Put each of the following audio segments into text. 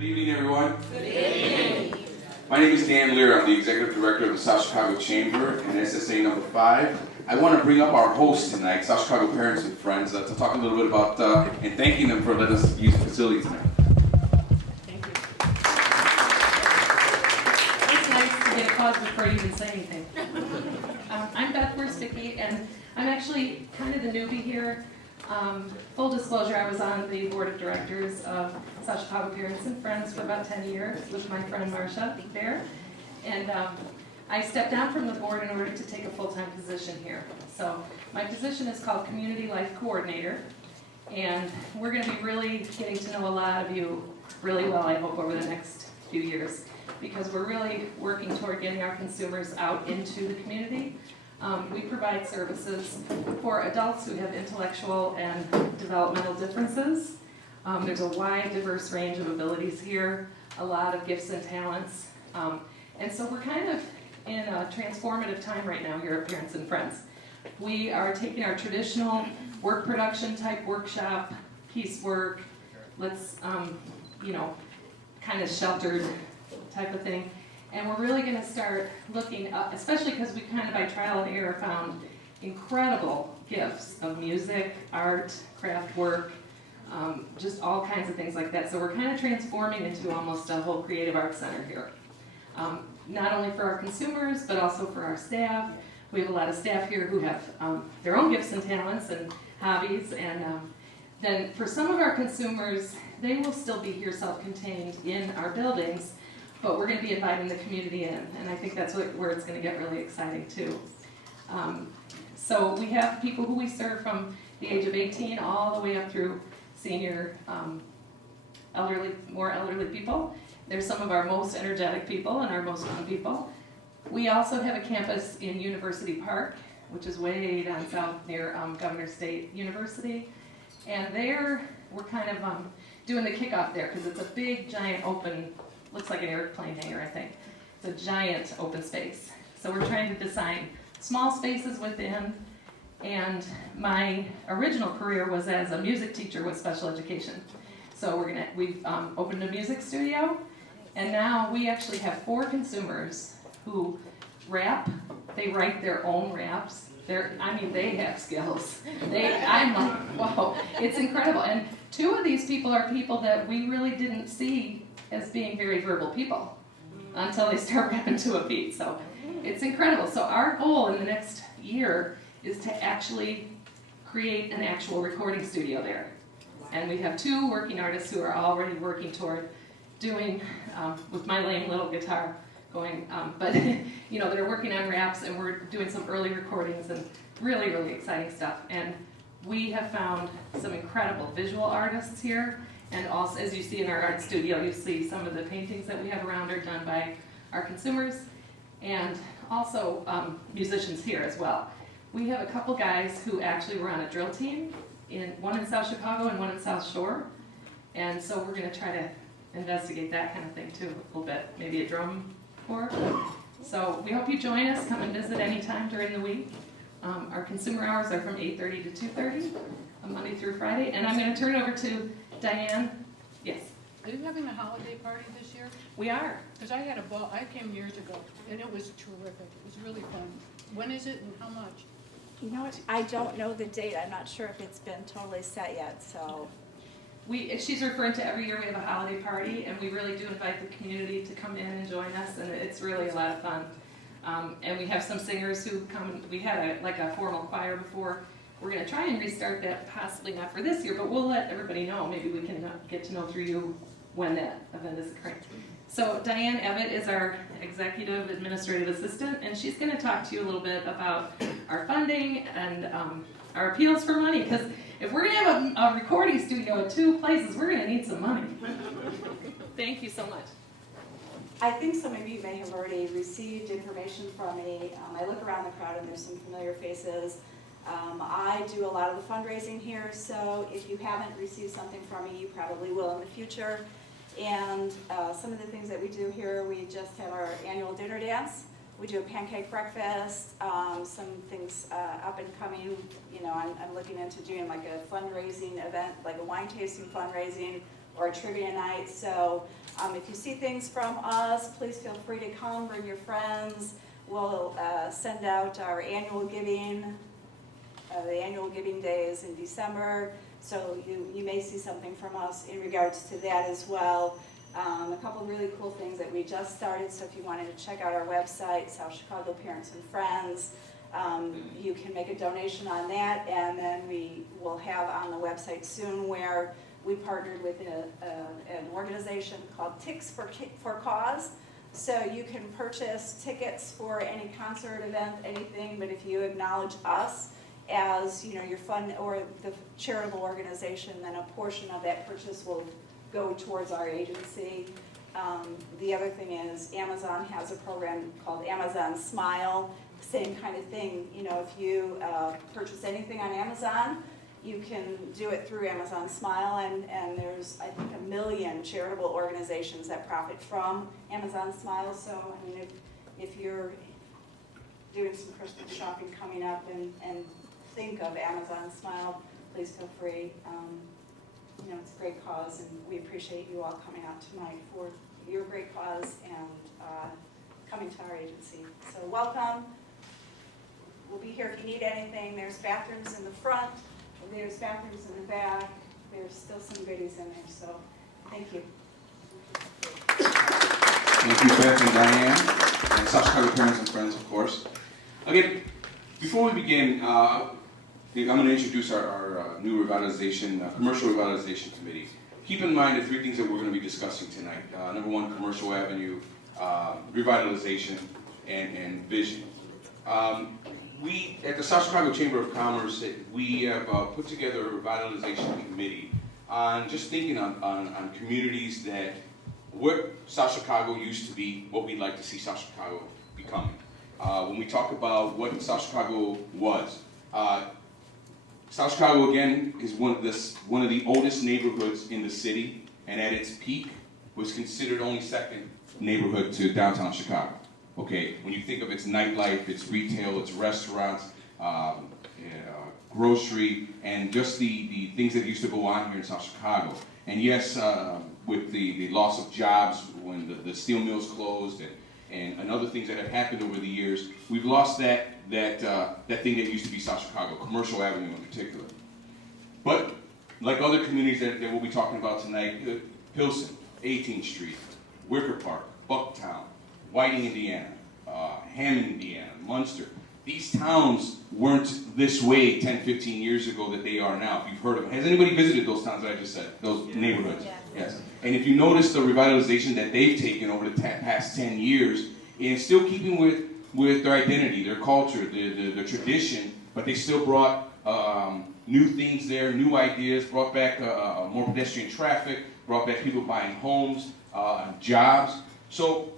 Good evening, everyone. Good evening. My name is Dan Lear. I'm the Executive Director of the South Chicago Chamber and SSA number 5. I want to bring up our host tonight, South Chicago Parents and Friends, to talk a little bit about and thanking them for letting us use the facility tonight. Thank you. It's nice to get a pause before you even say anything. I'm Beth Worsticki, and I'm actually kind of the newbie here. Full disclosure, I was on the board of directors of South Chicago Parents and Friends for about 10 years with my friend Marcia there. And I stepped down from the board in order to take a full-time position here. So my position is called Community Life Coordinator. And we're going to be really getting to know a lot of you really well, I hope, over the next few years. Because we're really working toward getting our consumers out into the community. We provide services for adults who have intellectual and developmental differences. There's a wide, diverse range of abilities here, a lot of gifts and talents. And so we're kind of in a transformative time right now here at Parents and Friends. We are taking our traditional work production type workshop, piecework, let's, kind of sheltered type of thing. And we're really going to start looking up, especially because we kind of by trial and error found incredible gifts of music, art, craft work, just all kinds of things like that. So we're kind of transforming into almost a whole creative arts center here. Not only for our consumers, but also for our staff. We have a lot of staff here who have their own gifts and talents and hobbies. And then for some of our consumers, they will still be here self-contained in our buildings, but we're going to be inviting the community in, and I think that's where it's going to get really exciting too. So we have people who we serve from the age of 18 all the way up through senior, more elderly people. They're some of our most energetic people and our most fun people. We also have a campus in University Park, which is way down south near Governor State University, and there we're kind of doing the kickoff there because it's a big, giant, open. Looks like an airplane hangar, I think. It's a giant open space. So we're trying to design small spaces within, and my original career was as a music teacher with special education. So we've opened a music studio, and now we actually have 4 consumers who rap. They write their own raps. They have skills. I'm like, wow, it's incredible. And 2 of these people are people that we really didn't see as being very verbal people until they start rapping to a beat. So it's incredible. So our goal in the next year is to actually create an actual recording studio there. And we have 2 working artists who are already working toward doing, with my lame little guitar going, but they're working on raps, and we're doing some early recordings and really, really exciting stuff. And we have found some incredible visual artists here. And also, as you see in our art studio, you see some of the paintings that we have around are done by our consumers, and also musicians here as well. We have a couple guys who actually were on a drill team, one in South Chicago and one in South Shore, and so we're going to try to investigate that kind of thing too a little bit, maybe a drum corps. So we hope you join us. Come and visit anytime during the week. Our consumer hours are from 8:30 to 2:30, Monday through Friday, and I'm going to turn it over to Diane. Yes. Are you having a holiday party this year? We are. Because I had a ball, I came years ago, and it was terrific. It was really fun. When is it and how much? You know what, I don't know the date. I'm not sure if it's been totally set yet, so. She's referring to every year we have a holiday party, and we really do invite the community to come in and join us, and it's really a lot of fun. And we have some singers who come. We had a formal choir before. We're going to try and restart that, possibly not for this year, but we'll let everybody know. Maybe we can get to know through you when that event is occurring. So Diane Evett is our Executive Administrative Assistant, and she's going to talk to you a little bit about our funding and our appeals for money, because if we're going to have a recording studio at 2 places, we're going to need some money. Thank you so much. I think some of you may have already received information from me. I look around the crowd and there's some familiar faces. I do a lot of the fundraising here, so if you haven't received something from me, you probably will in the future. And some of the things that we do here, we just have our annual dinner dance. We do a pancake breakfast, some things up and coming. I'm looking into doing like a fundraising event, like a wine tasting fundraising or a trivia night. So if you see things from us, please feel free to come, bring your friends. We'll send out our annual giving. The annual giving day is in December, so you may see something from us in regards to that as well. A couple of really cool things that we just started, so if you wanted to check out our website, South Chicago Parents and Friends, you can make a donation on that, and then we will have on the website soon where we partnered with an organization called Ticks for Cause. So you can purchase tickets for any concert event, anything, but if you acknowledge us as your fund or the charitable organization, then a portion of that purchase will go towards our agency. The other thing is Amazon has a program called Amazon Smile, same kind of thing. If you purchase anything on Amazon, you can do it through Amazon Smile, and there's, I think, 1 million charitable organizations that profit from Amazon Smile. So, I mean, if you're doing some Christmas shopping coming up and think of Amazon Smile, please feel free. It's a great cause, and we appreciate you all coming out tonight for your great cause and coming to our agency. So welcome. We'll be here if you need anything. There's bathrooms in the front. There's bathrooms in the back. There's still some goodies in there, so thank you. Thank you, Beth and Diane, and South Chicago Parents and Friends, of course. Again, before we begin, I'm going to introduce our new revitalization, commercial revitalization committee. Keep in mind the 3 things that we're going to be discussing tonight. Number 1, commercial avenue, revitalization, and vision. We, at the South Chicago Chamber of Commerce, we have put together a revitalization committee on just thinking on communities that what South Chicago used to be, what we'd like to see South Chicago becoming. When we talk about what South Chicago was, South Chicago, again, is one of the oldest neighborhoods in the city, and at its peak was considered only second neighborhood to downtown Chicago. Okay, when you think of its nightlife, its retail, its restaurants, grocery, and just the things that used to go on here in South Chicago. And yes, with the loss of jobs when the steel mills closed and other things that have happened over the years, we've lost that thing that used to be South Chicago, Commercial Avenue in particular. But like other communities that we'll be talking about tonight, Pilsen, 18th Street, Wicker Park, Bucktown, Whiting, Indiana, Hammond, Indiana, Munster. These towns weren't this way 10, 15 years ago that they are now, if you've heard of them. Has anybody visited those towns that I just said, those neighborhoods? Yeah. Yes. And if you notice the revitalization that they've taken over the past 10 years, in still keeping with their identity, their culture, the tradition, but they still brought new things there, new ideas, brought back more pedestrian traffic, brought back people buying homes, jobs. So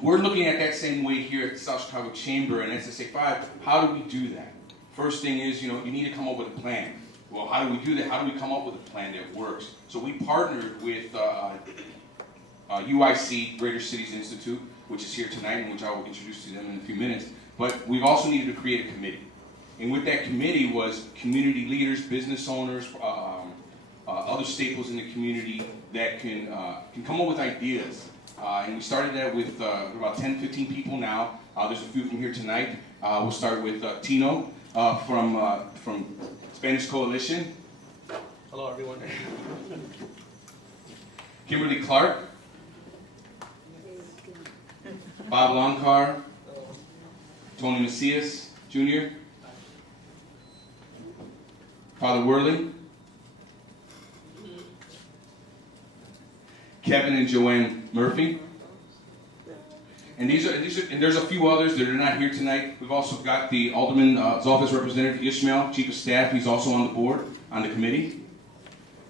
we're looking at that same way here at the South Chicago Chamber and SSA 5. How do we do that? First thing is, you need to come up with a plan. Well, how do we do that? How do we come up with a plan that works? So we partnered with UIC, Greater Cities Institute, which is here tonight, and which I will introduce to them in a few minutes. But we've also needed to create a committee. And with that committee was community leaders, business owners, other staples in the community that can come up with ideas. And we started that with about 10, 15 people now. There's a few from here tonight. We'll start with Tino from Spanish Coalition. Hello, everyone. Kimberly Clark. Bob Longcar. Tony Macias Jr. Father Worley. Kevin and Joanne Murphy. And there's a few others that are not here tonight. We've also got the Alderman's office representative, Ishmael, Chief of Staff. He's also on the board, on the committee.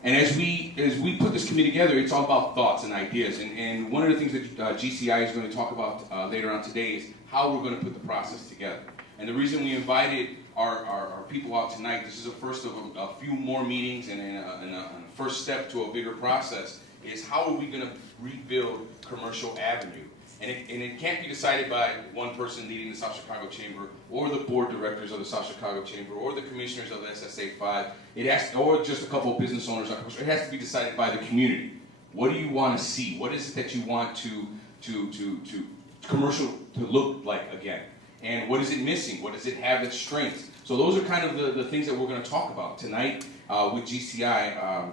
And as we put this committee together, it's all about thoughts and ideas. And one of the things that GCI is going to talk about later on today is how we're going to put the process together. And the reason we invited our people out tonight, this is the first of a few more meetings and a first step to a bigger process, is how are we going to rebuild Commercial Avenue? And it can't be decided by one person leading the South Chicago Chamber, or the board directors of the South Chicago Chamber, or the commissioners of the SSA 5. Or just a couple of business owners. It has to be decided by the community. What do you want to see? What is it that you want to commercial to look like again? And what is it missing? What does it have that's strengths? So those are kind of the things that we're going to talk about tonight with GCI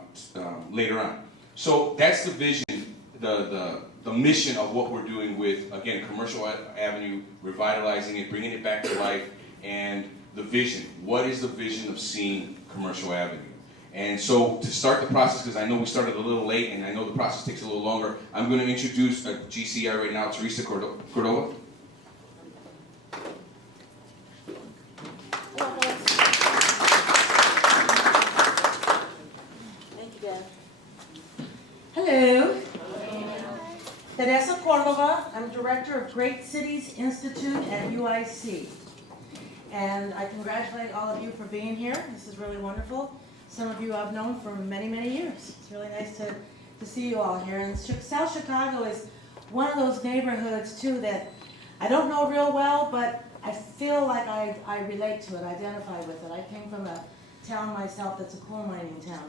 later on. So that's the vision, the mission of what we're doing with, again, Commercial Avenue, revitalizing it, bringing it back to life, and the vision. What is the vision of seeing Commercial Avenue? And so to start the process, because I know we started a little late and I know the process takes a little longer, I'm going to introduce GCI right now, Teresa Cordova. Thank you, Dan. Hello. Teresa Cordova. I'm Director of Great Cities Institute at UIC. And I congratulate all of you for being here. This is really wonderful. Some of you I've known for many, many years. It's really nice to see you all here. And South Chicago is one of those neighborhoods, too, that I don't know real well, but I feel like I relate to it, identify with it. I came from a town myself that's a coal mining town,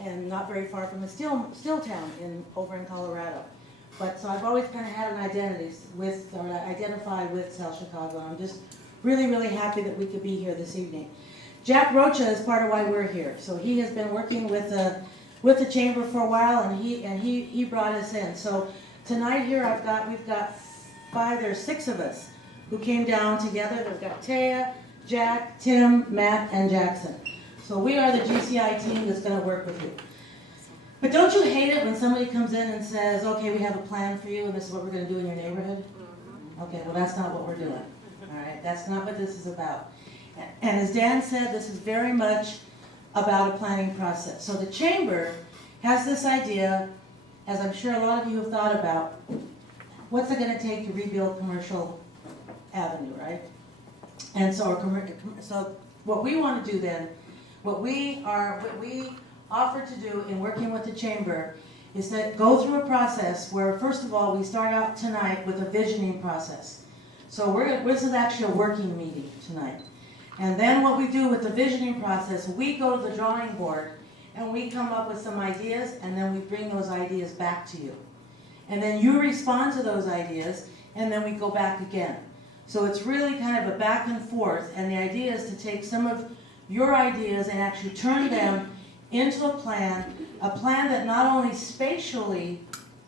and not very far from a steel town over in Colorado. But so I've always kind of had an identity with, or identify with South Chicago. And I'm just really, really happy that we could be here this evening. Jack Rocha is part of why we're here. So he has been working with the chamber for a while, and he brought us in. So tonight here we've got 5 or 6 of us who came down together. We've got Taya, Jack, Tim, Matt, and Jackson. So we are the GCI team that's going to work with you. But don't you hate it when somebody comes in and says, okay, we have a plan for you and this is what we're going to do in your neighborhood? Okay, well that's not what we're doing. All right, that's not what this is about. And as Dan said, this is very much about a planning process. So the chamber has this idea, as I'm sure a lot of you have thought about, what's it going to take to rebuild Commercial Avenue, right? And so what we want to do then, what we offer to do in working with the chamber is to go through a process where, first of all, we start out tonight with a visioning process. So this is actually a working meeting tonight. And then what we do with the visioning process, we go to the drawing board and we come up with some ideas, and then we bring those ideas back to you. And then you respond to those ideas, and then we go back again. So it's really kind of a back and forth, and the idea is to take some of your ideas and actually turn them into a plan that not only spatially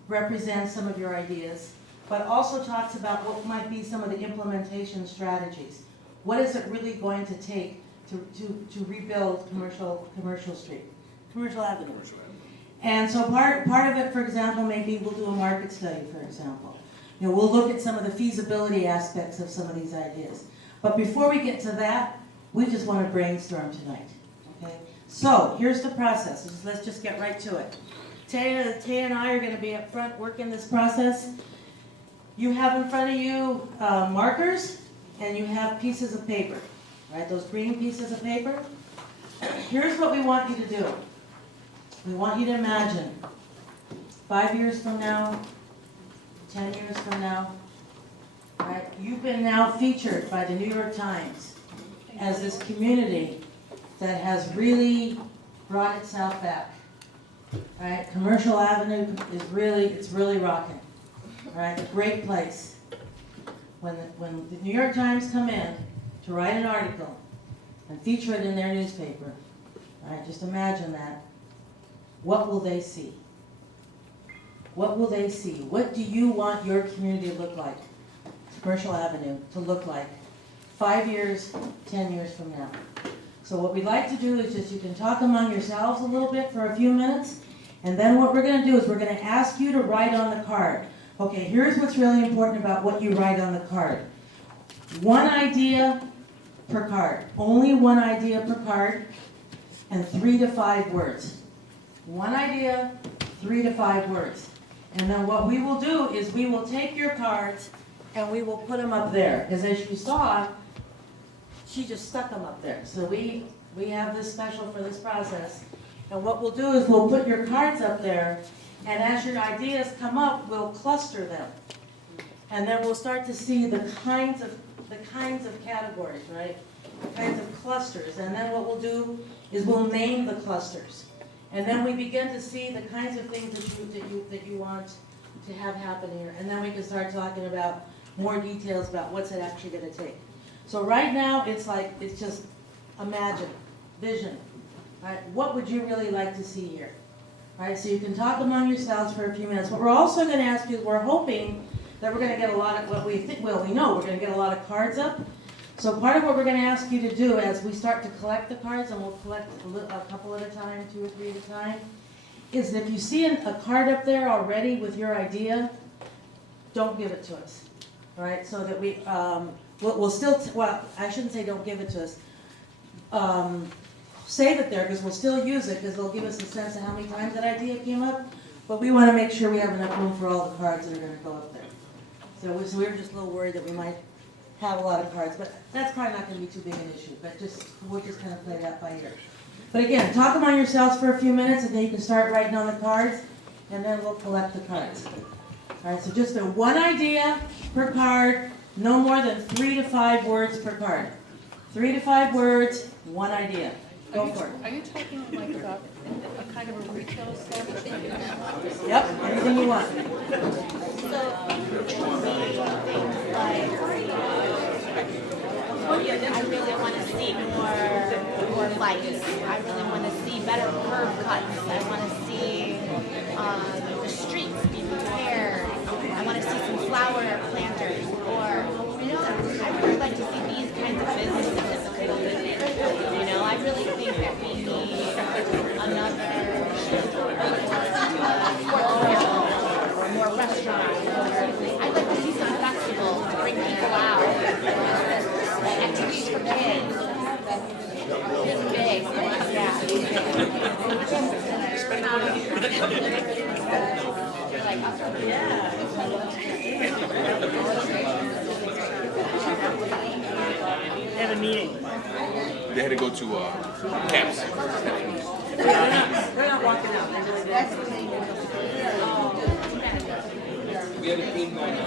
represents some of your ideas, but also talks about what might be some of the implementation strategies. What is it really going to take to rebuild Commercial Avenue? And so part of it, for example, maybe we'll do a market study, for example. We'll look at some of the feasibility aspects of some of these ideas. But before we get to that, we just want to brainstorm tonight. Okay? So here's the process. Let's just get right to it. Taya and I are going to be up front working this process. You have in front of you markers, and you have pieces of paper, right? Those green pieces of paper. Here's what we want you to do. We want you to imagine 5 years from now, 10 years from now, right? You've been now featured by the New York Times as this community that has really brought itself back, right? Commercial Avenue is really rocking, right? A great place. When the New York Times come in to write an article and feature it in their newspaper, right? Just imagine that. What will they see? What will they see? What do you want your community to look like? Commercial Avenue to look like 5 years, 10 years from now. So what we'd like to do is just you can talk among yourselves a little bit for a few minutes, and then what we're going to do is we're going to ask you to write on the card. Okay, here's what's really important about what you write on the card. 1 idea per card. Only 1 idea per card, and 3 to 5 words. 1 idea, 3 to 5 words. And then what we will do is we will take your cards and we will put them up there. Because as you saw, she just stuck them up there. So we have this special for this process. And what we'll do is we'll put your cards up there, and as your ideas come up, we'll cluster them. And then we'll start to see the kinds of categories, right? The kinds of clusters. And then what we'll do is we'll name the clusters. And then we begin to see the kinds of things that you want to have happen here. And then we can start talking about more details about what's it actually gonna take. So right now, it's just imagine, vision, right? What would you really like to see here? Right, so you can talk among yourselves for a few minutes. What we're also gonna ask you is we're hoping that we're gonna get a lot of, we know we're gonna get a lot of cards up. So part of what we're gonna ask you to do as we start to collect the cards, and we'll collect a couple at a time, 2 or 3 at a time, is if you see a card up there already with your idea, don't give it to us, all right? So that we'll still, well, I shouldn't say don't give it to us. Save it there, because we'll still use it, because they'll give us a sense of how many times that idea came up, but we wanna make sure we have enough room for all the cards that are gonna go up there. So we're just a little worried that we might have a lot of cards, but that's probably not gonna be too big an issue, but we'll just kind of play that by ear. But again, talk among yourselves for a few minutes, and then you can start writing on the cards, and then we'll collect the cards. All right, so just one idea per card, no more than 3 to 5 words per card. 3 to 5 words, 1 idea. Go for it. Are you talking like about a kind of a retail establishment? Yep, anything you want. I really want to see more lights. I really want to see better curb cuts. I want to see the streets be repaired. I want to see some flower planters. Or, I really like to see these kinds of businesses in the community. I really think that we need another or more restaurants. I'd like to see some festivals to bring people out. Activities for kids. Big. They have a meeting. They had to go to camps. They're not walking out. We had a theme going on.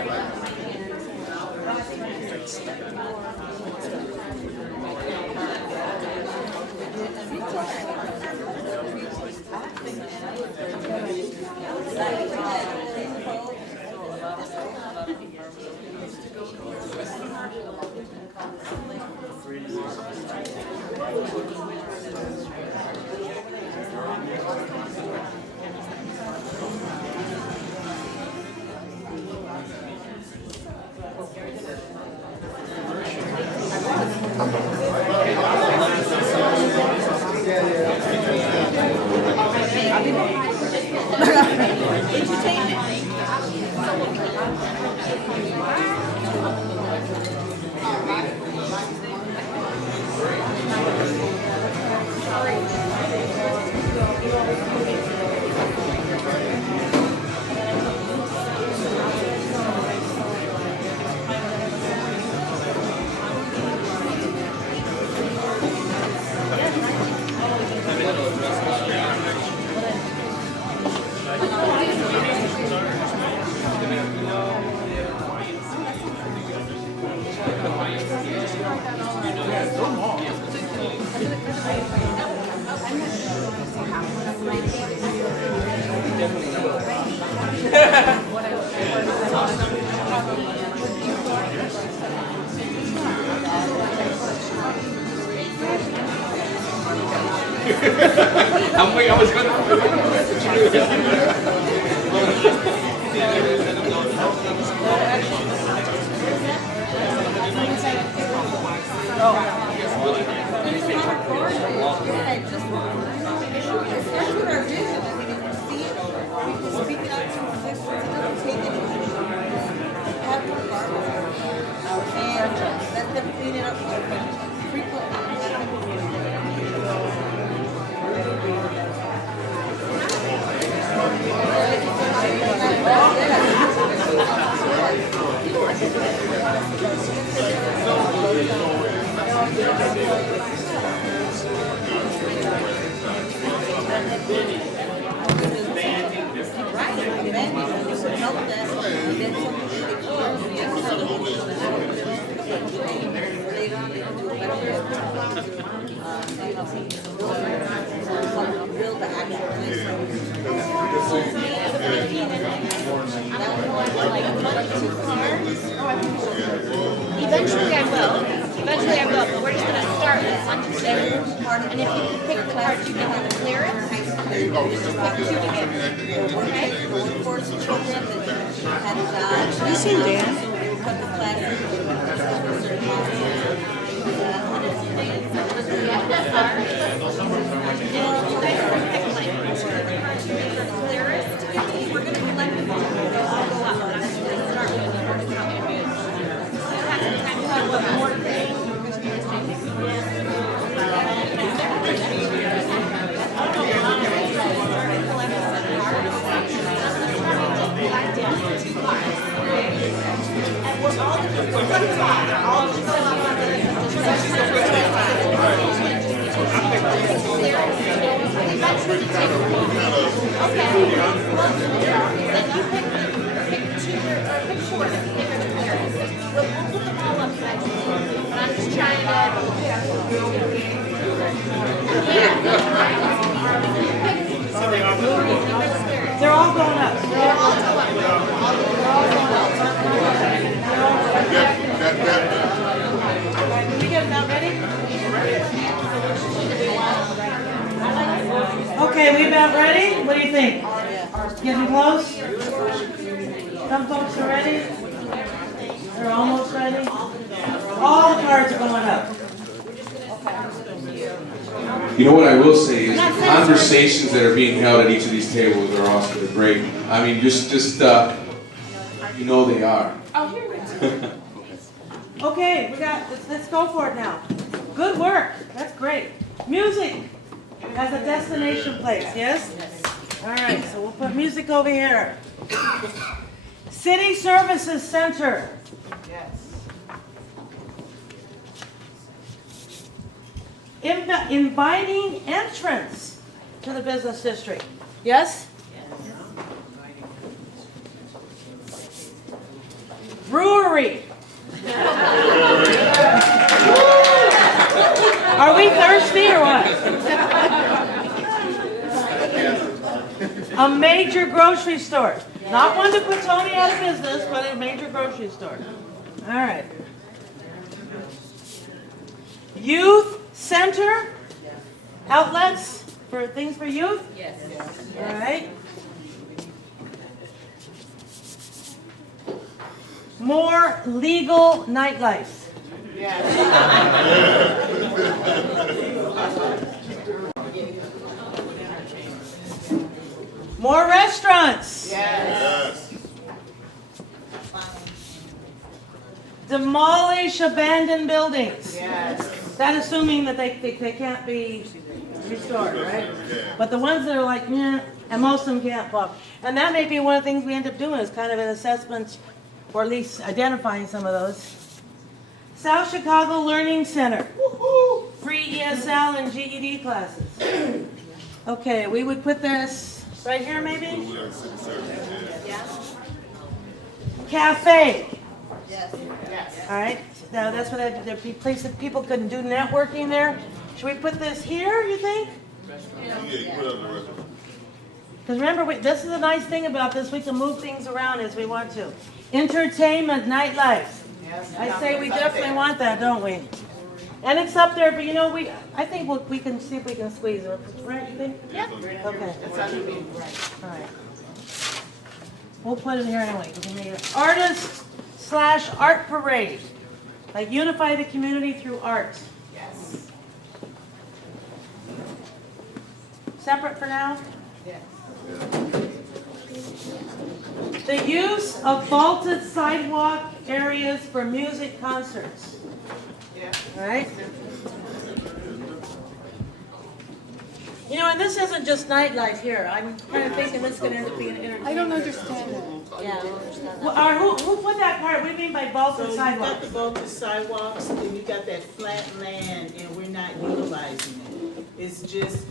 I was gonna. Build the Eventually I will. Eventually I will, but we're just going to start with 1 to 2. And if you can pick the cards you think are the clearest, just pick 2 together. Okay? You seen Dan? They're all going up. Did we get them out ready? Okay, we about ready? What do you think? Getting close? Some folks are ready? They're almost ready? All the cards are going up. You know what I will say is the conversations that are being held at each of these tables are awesome. They're great. I mean, just you know they are. Okay, let's go for it now. Good work. That's great. Music as a destination place, yes? All right, so we'll put music over here. City Services Center. Inviting entrance to the business district. Yes? Brewery. Are we thirsty or what? A major grocery store. Not one to put Tony out of business, but a major grocery store. All right. Youth center? Outlets for things for youth? Yes. All right. More legal nightlife. More restaurants. Yes. Demolish abandoned buildings. Yes. That assuming that they can't be restored, right? But the ones that are like, yeah, and most of them can't pop. And that may be one of the things we end up doing is kind of an assessment, or at least identifying some of those. South Chicago Learning Center. Free ESL and GED classes. Okay, we would put this right here maybe? Cafe. Yes. All right, now that's what the place that people couldn't do networking there. Should we put this here, you think? Because remember, this is a nice thing about this, we can move things around as we want to. Entertainment, nightlife. I say we definitely want that, don't we? And it's up there, but you know, I think we can see if we can squeeze it. Right, you think? Yeah. Okay. All right. We'll put it here anyway. Artist/art parade. Like unify the community through art. Yes. Separate for now? Yes. The use of vaulted sidewalk areas for music concerts. Yeah. All right? You know, and this isn't just nightlife here. I'm kind of thinking this is going to end up being entertainment. I don't understand that. Yeah, I don't understand that. Who put that part? What do you mean by So vaulted you got the sidewalks? vaulted sidewalks, and you got that flat land, and we're not utilizing it. It's just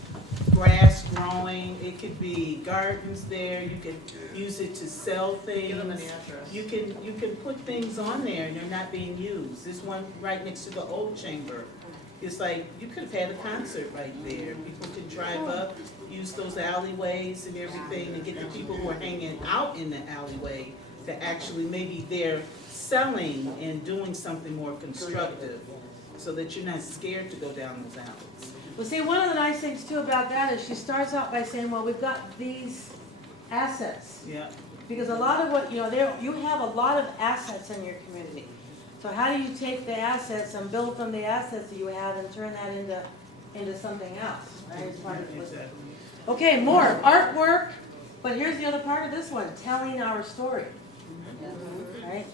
grass growing, it could be gardens there, you could use it to sell things. You can put things on there, and they're not being used. This one right next to the old chamber It's like, you could have had a concert right there. People could drive up, use those alleyways and everything, and get the people who are hanging out in the alleyway to actually, maybe they're selling and doing something more constructive, so that you're not scared to go down those alleys. Well, see, one of the nice things too about that is she starts out by saying, well, we've got these assets. Yeah. Because a lot of what, you have a lot of assets in your community. So how do you take the assets and build from the assets that you have and turn that into something else, right? It's part of what- Exactly. Okay, more artwork, but here's the other part of this one, telling our story. Right?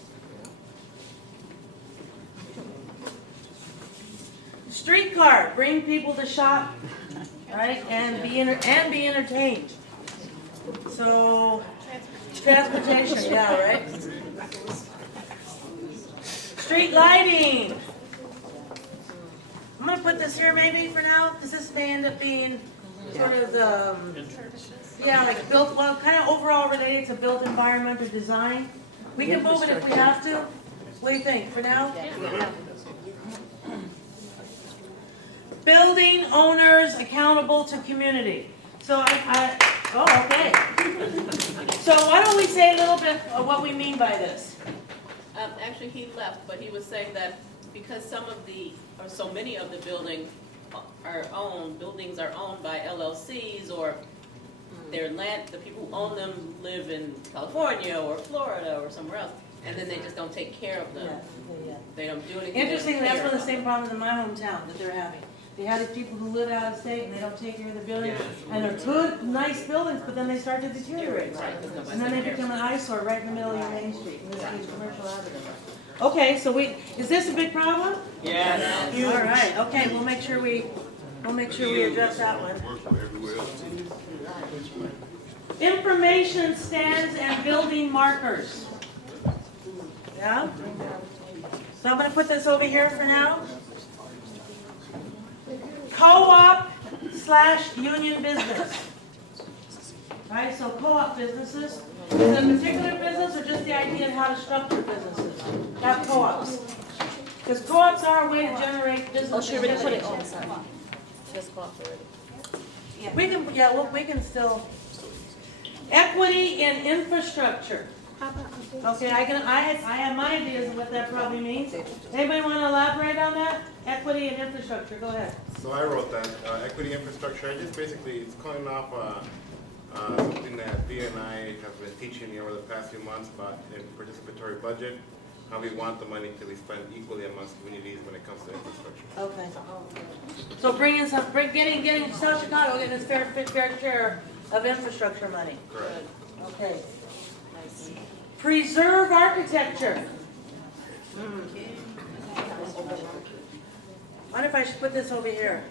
Streetcar, bring people to shop, right, and be entertained. So, transportation, yeah, right? Street lighting. I'm gonna put this here maybe for now, because this may end up being sort of the, yeah, like built, well, kind of overall related to built environment or design. We can move it if we have to. What do you think, for now? Yeah. Building owners accountable to community. So okay. So why don't we say a little bit of what we mean by this? Actually, he left, but he was saying that because so many of the buildings are owned by LLCs, or their land, the people who own them live in California or Florida or somewhere else, and then they just don't take care of them. Yeah. They don't do anything. Interesting, that's one of the same problems in my hometown that they're having. They have these people who live out of state and they don't take care of the building, and they're good, nice buildings, but then they start to deteriorate. And then they become an eyesore right in the middle of your main street, in this case, Commercial Avenue. Okay, so is this a big problem? Yeah. All right, okay, we'll make sure we address that one. Information stands and building markers. Yeah? So I'm gonna put this over here for now. Co-op/union business. Right, so co-op businesses. Is it a particular business or just the idea of how to structure businesses? Have co-ops. Because co-ops are a way to generate business. Oh, she already put it on, sorry. Just go off already. We can still. Equity in infrastructure. Okay, I have my ideas of what that probably means. Anybody want to elaborate on that? Equity and infrastructure, go ahead. So I wrote that, equity infrastructure, it's calling off something that Thea and I have been teaching over the past few months about a participatory budget, how we want the money to be spent equally amongst communities when it comes to infrastructure. Okay. So getting South Chicago getting its fair share of infrastructure money. Correct. Okay. Preserve architecture. Wonder if I should put this over here.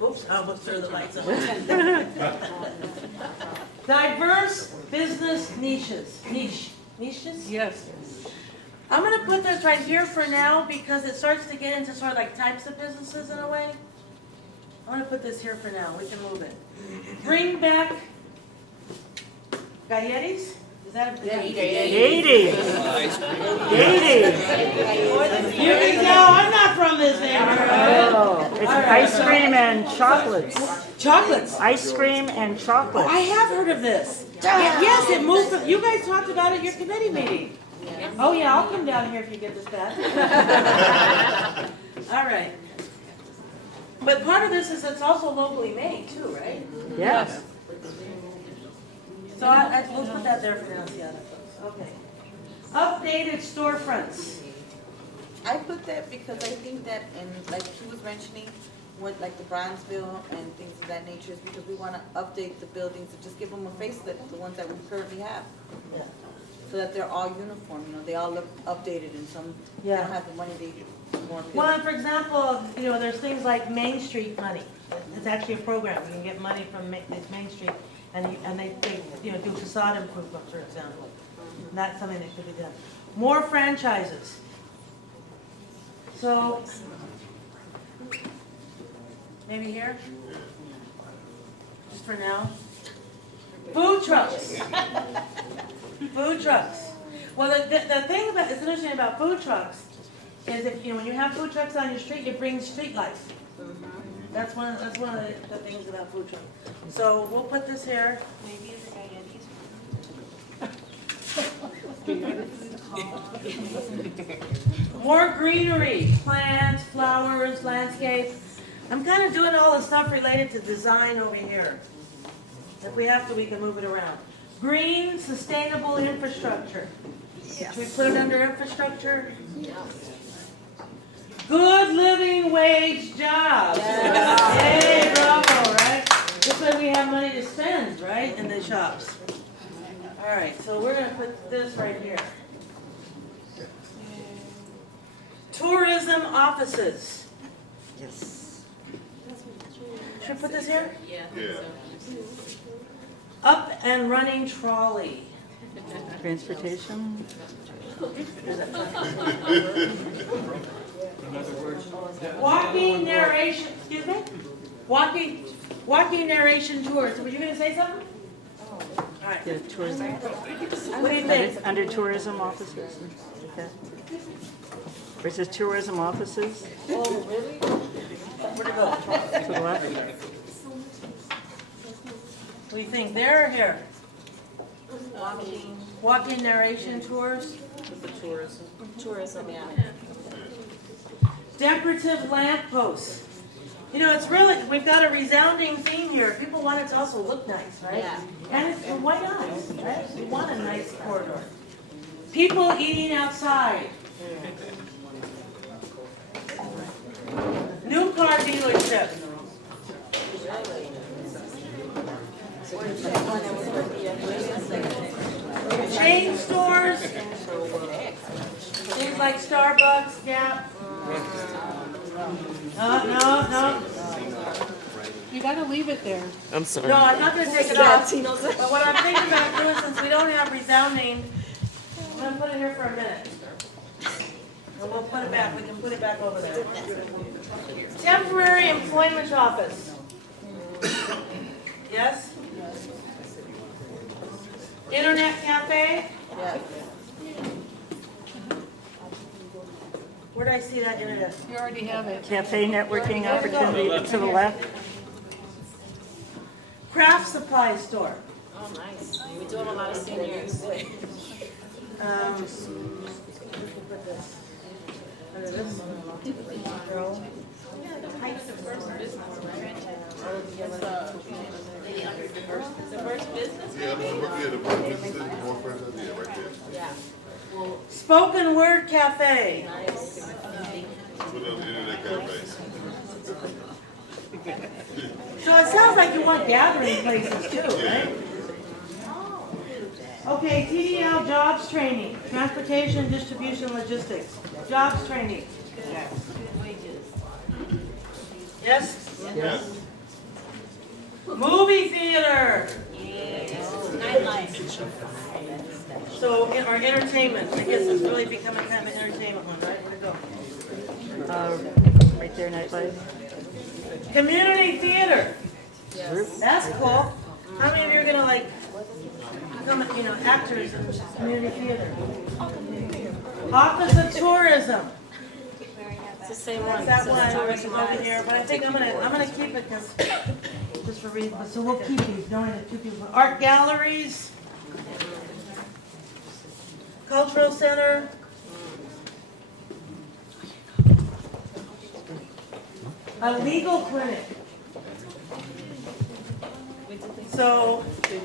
Oops, I almost threw the lights on. Diverse business niches. Niches? Yes. I'm gonna put this right here for now because it starts to get into sort of like types of businesses in a way. I'm gonna put this here for now. We can move it. Bring back gallettes? Is that a Dating. You can tell I'm not from this neighborhood. Oh, it's ice cream and chocolates. Chocolates. Ice cream and Oh, chocolates. I have heard of this. Yes, it moved. You guys talked about it at your committee meeting. Oh yeah, I'll come down here if you get this back. All right. But part of this is it's also locally made too, right? Yes. So we'll put that there for now. See how that goes. Okay. Updated storefronts. I put that because I think that, and like he was mentioning, with like the Bronzeville and things of that nature, is because we want to update the buildings and just give them a facelift, the ones that we currently have. Yeah. So that they're all uniform, they all look updated, and some Yeah. don't have the money they more. Well, and for example, there's things like Main Street money. It's actually a program. You can get money from Main Street, and they do facade improvements, for example. And that's something that could be done. More franchises. So, maybe here? Just for now. Food trucks. Food trucks. Well, the thing that's interesting about food trucks is if, when you have food trucks on your street, it brings street life. That's one of the things about food truck. So we'll put this here. Maybe it's More greenery, plants, flowers, landscape. I'm kind of doing all the stuff related to design over here. If we have to, we can move it around. Green, sustainable infrastructure. Should we put it under infrastructure? Good living wage jobs. Yay, bravo, right? This way we have money to spend, right, in the shops. All right, so we're gonna put this right here. Tourism offices. Yes. Should we put this here? Yeah. Up and running trolley. Transportation. Walking narration, excuse me? Walking narration tours. Were you gonna say something? All right. The tourism. What do you think? Under tourism offices. Okay. Where it says tourism offices, Oh, really? Where'd it go? to the left. What do you think, there or here? Walking narration tours? tourism, yeah. Decorative lamp posts. It's really, we've got a resounding theme here. People want it to also look nice, right? Yeah. And why not, right? We want a nice corridor. People eating outside. New car dealership. Chain stores. Things like Starbucks, Gap. No. You gotta leave it there. No, I'm not gonna take it off. But what I'm thinking about doing, since we don't have resounding, I'm gonna put it here for a minute. And we'll put it back, we can put it back over there. Temporary employment office. Yes? Internet cafe? Yeah. Where did I see that internet? You already have it. Cafe networking opportunity to the left. Craft supply store. Oh, nice. We do have a lot of seniors. Put this. Under this. Girl. Diverse business. Yeah, the businesses, more friends, yeah, right there. Yeah. Spoken word cafe. Nice. Put it on the internet cafe. So it sounds like you want gathering places too, right? Okay, TDL jobs training, transportation, distribution, logistics, jobs training. Yes? Yes. Movie theater. Nightlife. So our entertainment, I guess it's really becoming kind of an entertainment one, right? Where'd it go? Right there, nightlife. Community theater. Yes. That's cool. How many of you are gonna become, actors in community theater? Office of Tourism. It's the same That's one. that So one the over tourism office. here, but I think I'm gonna keep it because, just for reason, so we'll keep these, knowing that two people. Art galleries. Cultural center. A legal clinic. So, We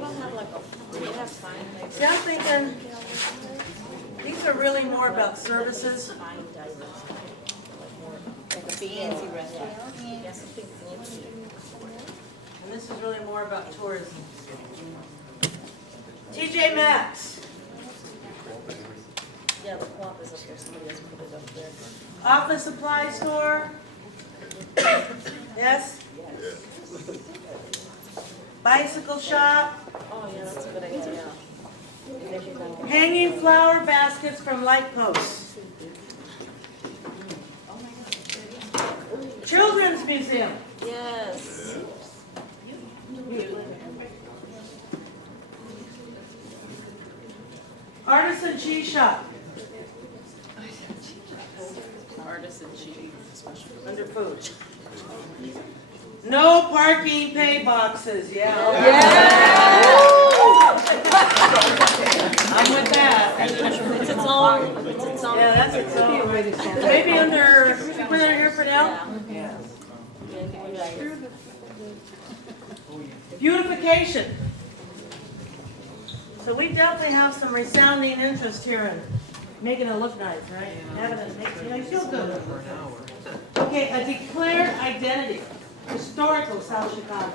don't have like a, we have sign like. see, I'm thinking, these are really more about services. Like a fancy restaurant. Yeah, something fancy. And this is really more about tourism. TJ Maxx, Yeah, the co-op is up there, somebody else put it up there. office supply store. Yes? Bicycle shop, Oh, yeah, that's a good idea. hanging flower baskets from light posts. Children's museum. Yes. Artisan cheese shop. medicine sheet. Under food. No parking pay boxes, yeah. I'm with that. It's its own, Yeah, that's its own. Maybe under, put it here for now? Beautification. So we definitely have some resounding interest here in making it look nice, right? Having it make you feel good. Okay, a declared identity. Historical South Chicago.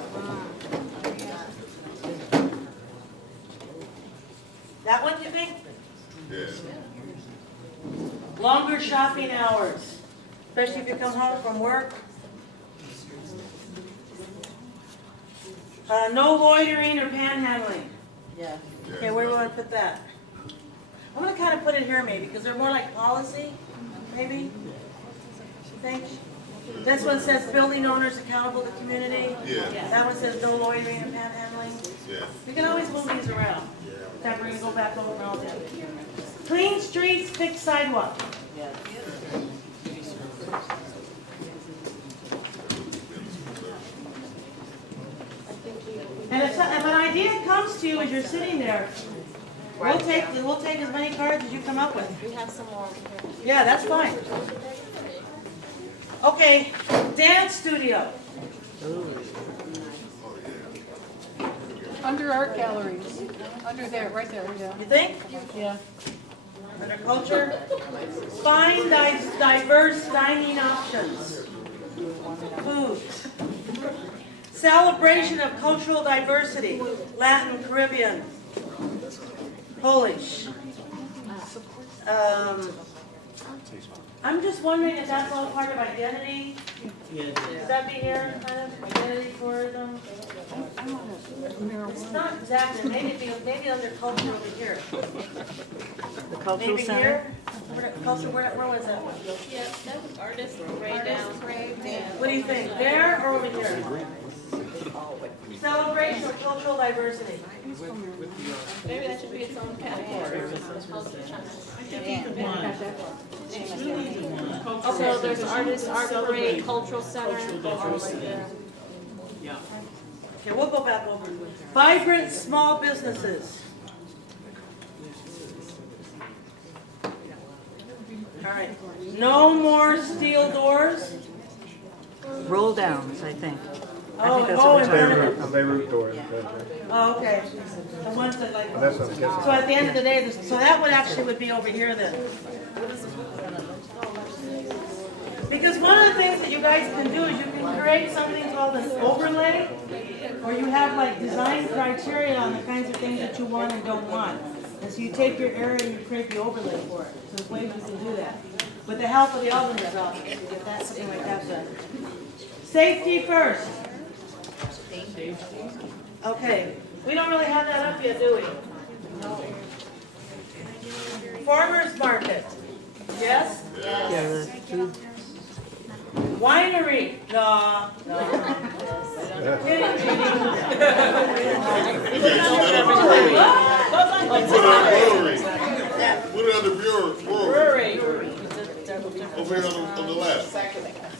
That one, you think? Yeah. Longer shopping hours, especially if you come home from work. No loitering or panhandling. Yeah. Okay, where do we want to put that? I'm gonna kind of put it here maybe, because they're more like policy, maybe? You think? This one says building owners accountable to community. Yeah. That one says no loitering and panhandling. Yeah. We can always move these around. In fact, we're gonna go back over all that. Clean streets, fix sidewalk. And if an idea comes to you as you're sitting there, we'll take as many cards as you come up with. We have some more over here. Yeah, that's fine. Okay, dance studio. Under art galleries, under there, right there, yeah. You think? Yeah. Under culture? Find diverse dining options. Food. Celebration of cultural diversity. Latin, Caribbean, Polish. I'm just wondering if that's all part of identity. Does that be here, kind of, identity tourism? It's not exactly, maybe under culture over here. The cultural Maybe center? here? Culture, where was that one? Yeah, that was artist way down. What do you think, there or over here? Celebration of cultural diversity. Maybe that should be its own category. So there's artist, art parade, cultural center. Okay, we'll go back over. Vibrant small businesses. All right, no more steel doors. Roll downs, I think. I Oh, think that's oh, what in we're front talking of about. it. Beirut doors. Oh, okay. The ones that like, That's what I'm guessing. so at the end of the day, so that would actually would be over here then. Because one of the things that you guys can do is you can create something called an overlay, where you have like design criteria on the kinds of things that you want and don't want. And so you take your area and you create the overlay for it. So there's ways you can do that. With the help of the alderman's office, to get that, something like that done. Safety first. Okay, we don't really have that up yet, do we? Farmers market. Yes? Yeah, the food. Winery. No. Kidding, kidding. Put it under brewery. Brewery. Over here on the left.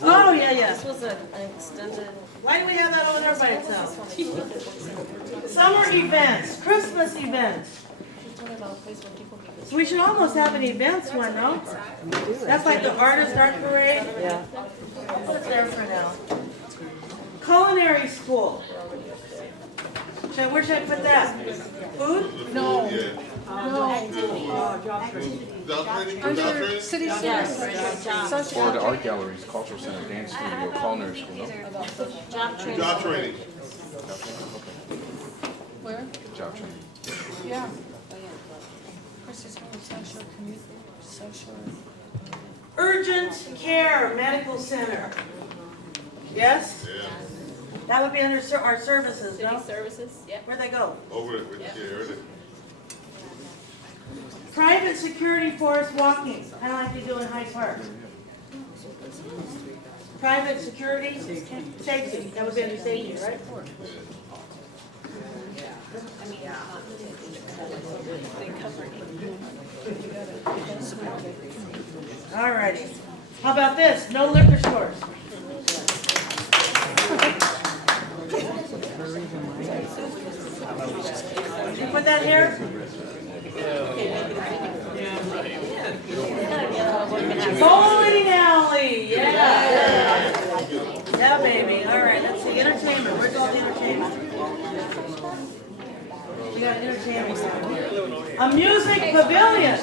Oh, yeah, yeah. This was an extended. Why do we have that over there by itself? Summer events, Christmas events. So we should almost have an events one, no? That's like the artist art parade. Yeah. Put it there for now. Culinary school. Where should I put that? Food? No, Yeah. Job training? Job under training? city Yes, service. Or the art galleries, cultural center, dance studio, culinary school, no? job training. Job training. Where? Job training. Yeah. Social. Urgent care medical center. Yes? Yeah. That would be under our services, City no? services, yeah. Where'd they go? Over it, yeah, right there. Private security forest walking, kind of like they do in Hyde Park. Private security, safety, that would be under safety, right? Alrighty. How about this? No liquor stores. You put that here? Bowling alley, yeah. Yeah, baby. All right, let's see. Entertainment. Where's all the entertainment? We got entertainment. A music pavilion.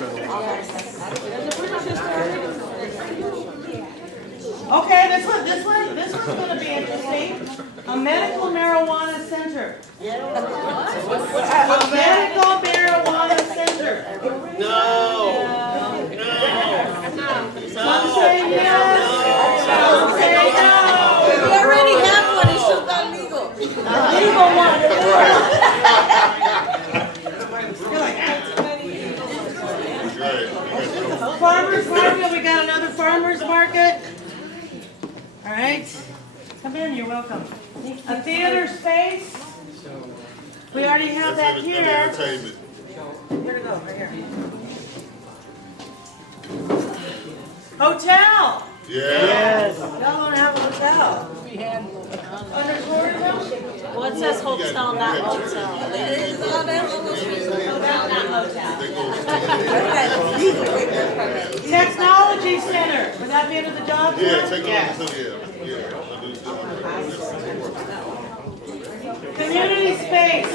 Okay, this one's gonna be interesting. A medical marijuana center. A medical marijuana center. Some say yes, some say no. We already have one, it's still not legal. Legal one. You're like, Right. farmer's market, we got another farmer's market. All right, come in, you're welcome. A theater space. We already have that That's here. entertainment. Here we go, right here. Hotel. Yeah. Y'all don't have a hotel. Under tourism? Well, it says hotel, not motel. Technology center. Would that be under the job? Yeah, center? yeah. Community space.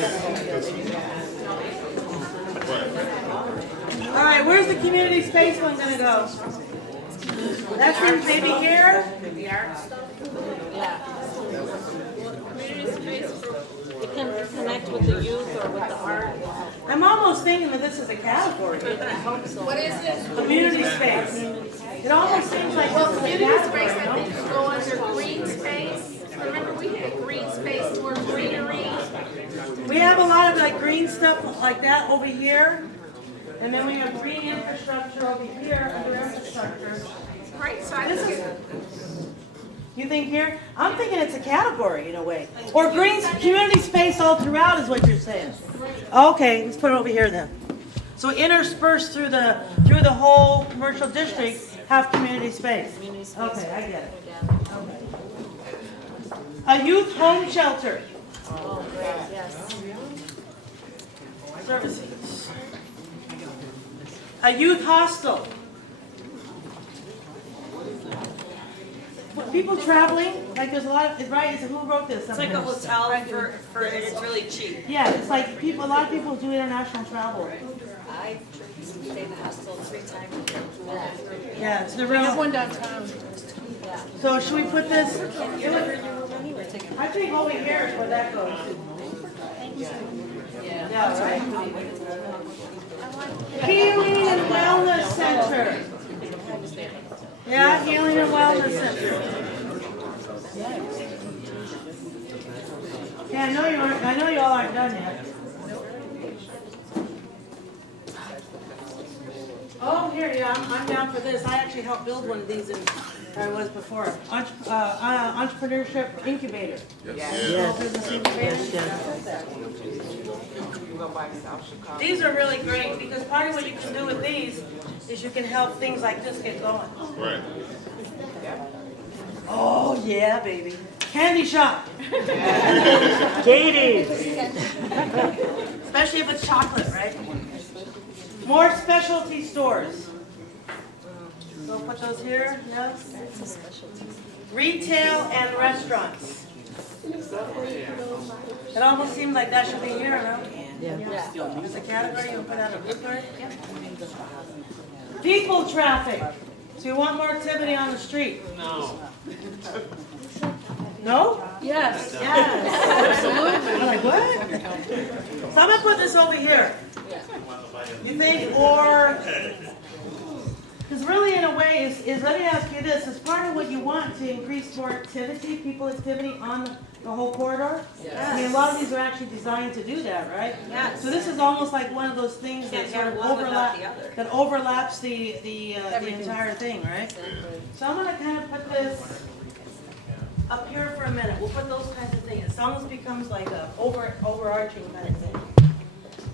All right, where's the community space one gonna go? That's in maybe here? It can connect with the youth or with the art. I'm almost thinking that this is a category. I hope so. What is it? Community space. It almost seems like Well, this is a community space, category, I no? think, should go under green space. Remember, we had green space or greenery. We have a lot of like green stuff like that over here. And then we have green infrastructure over here under infrastructure. Right, so I This think is, you think here? I'm thinking it's a category in a way. Or green community space all throughout is what you're saying. Okay, let's put it over here then. So interspersed through the whole commercial district have community space. Okay, I get it. Okay. A youth home shelter. Oh, great, yes. Services. A youth hostel. People traveling, like there's a lot of, right, who wrote this? It's like a hotel for it's really cheap. Yeah, it's like people, a lot of people do international travel. I stay in the hostel 3 times. Yeah, it's the We have real, one downtown. so should we put this, I think over here is where that goes. Yeah, right? Healing and Wellness Center. Yeah, Healing and Wellness Center. Yeah, I know you all aren't done yet. Oh, here, yeah, I'm down for this. I actually helped build one of these in, where I was before. Entrepreneurship incubator. Small business incubator. These are really great because part of what you can do with these is you can help things like this get going. Right. Oh, yeah, baby. Candy shop. Katie. Especially if it's chocolate, right? More specialty stores. So put those here, yes? Retail and restaurants. It almost seems like that should be here, no? Yeah. As a category, you put out a blueprint? People traffic. So you want more activity on the street? No. No? Yes. Yes. Absolutely. I'm like, what? So I'm gonna put this over here. You think, or, because really in a way is, let me ask you this, is part of what you want to increase more activity, people activity on the whole corridor? I mean, a lot of these are actually designed to do that, right? Yes. So this is almost like one of those things that Can't sort of have one without the other. overlaps the entire thing, right? So I'm gonna kind of put this up here for a minute. We'll put those kinds of things. It almost becomes like a overarching kind of thing.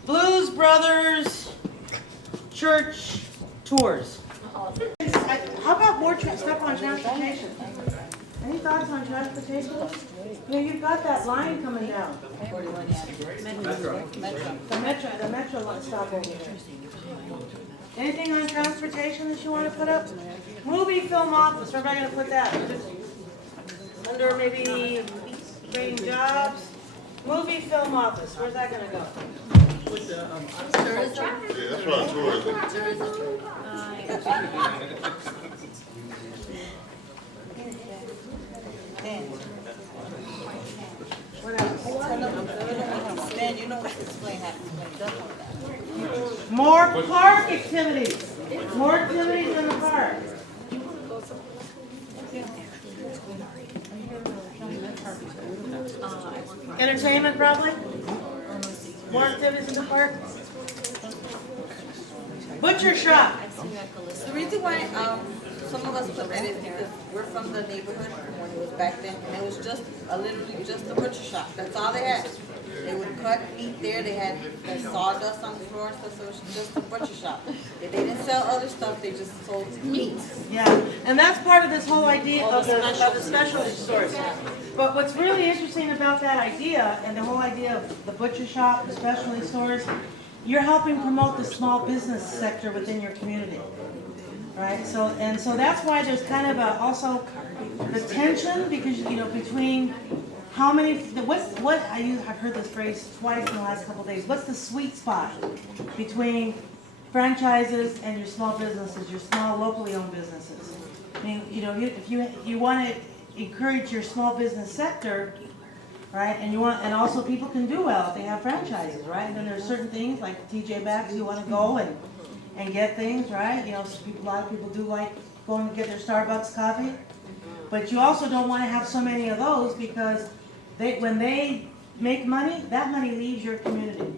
Blues Brothers Church tours. I how about more stuff on transportation? Any thoughts on transportation? You know, you've got that line coming down. The metro line stop over there. Anything on transportation that you want to put up? Movie film office, where am I going to put that? Under maybe creating jobs? Movie film office, where's that going to go? Yeah, that's what tourism. What else? Dan, you know what to explain, how to explain, doesn't that? More park activities. More activities in the park. Entertainment probably? More activities in the park? Butcher shop. The reason why, some of us put that is because we're from the neighborhood when it was back then, and it was just, literally just a butcher shop, that's all they had. They would cut meat there, they had the sawdust on the floor, so it was just a butcher shop. They didn't sell other stuff, they just sold meat. Yeah, and that's part of this whole idea of the specialty stores. But what's really interesting about that idea, and the whole idea of the butcher shop, the specialty stores, you're helping promote the small business sector within your community, right? So that's why there's kind of also the tension, because, you know, between how many, I've heard this phrase twice in the last couple of days, what's the sweet spot between franchises and your small businesses, your small locally owned businesses? I mean, you know, if you want to encourage your small business sector, right? And also people can do well if they have franchises, right? And then there's certain things like TJ Maxx, you want to go and get things, right? You know, a lot of people do like going to get their Starbucks coffee, but you also don't want to have so many of those because when they make money, that money leaves your community.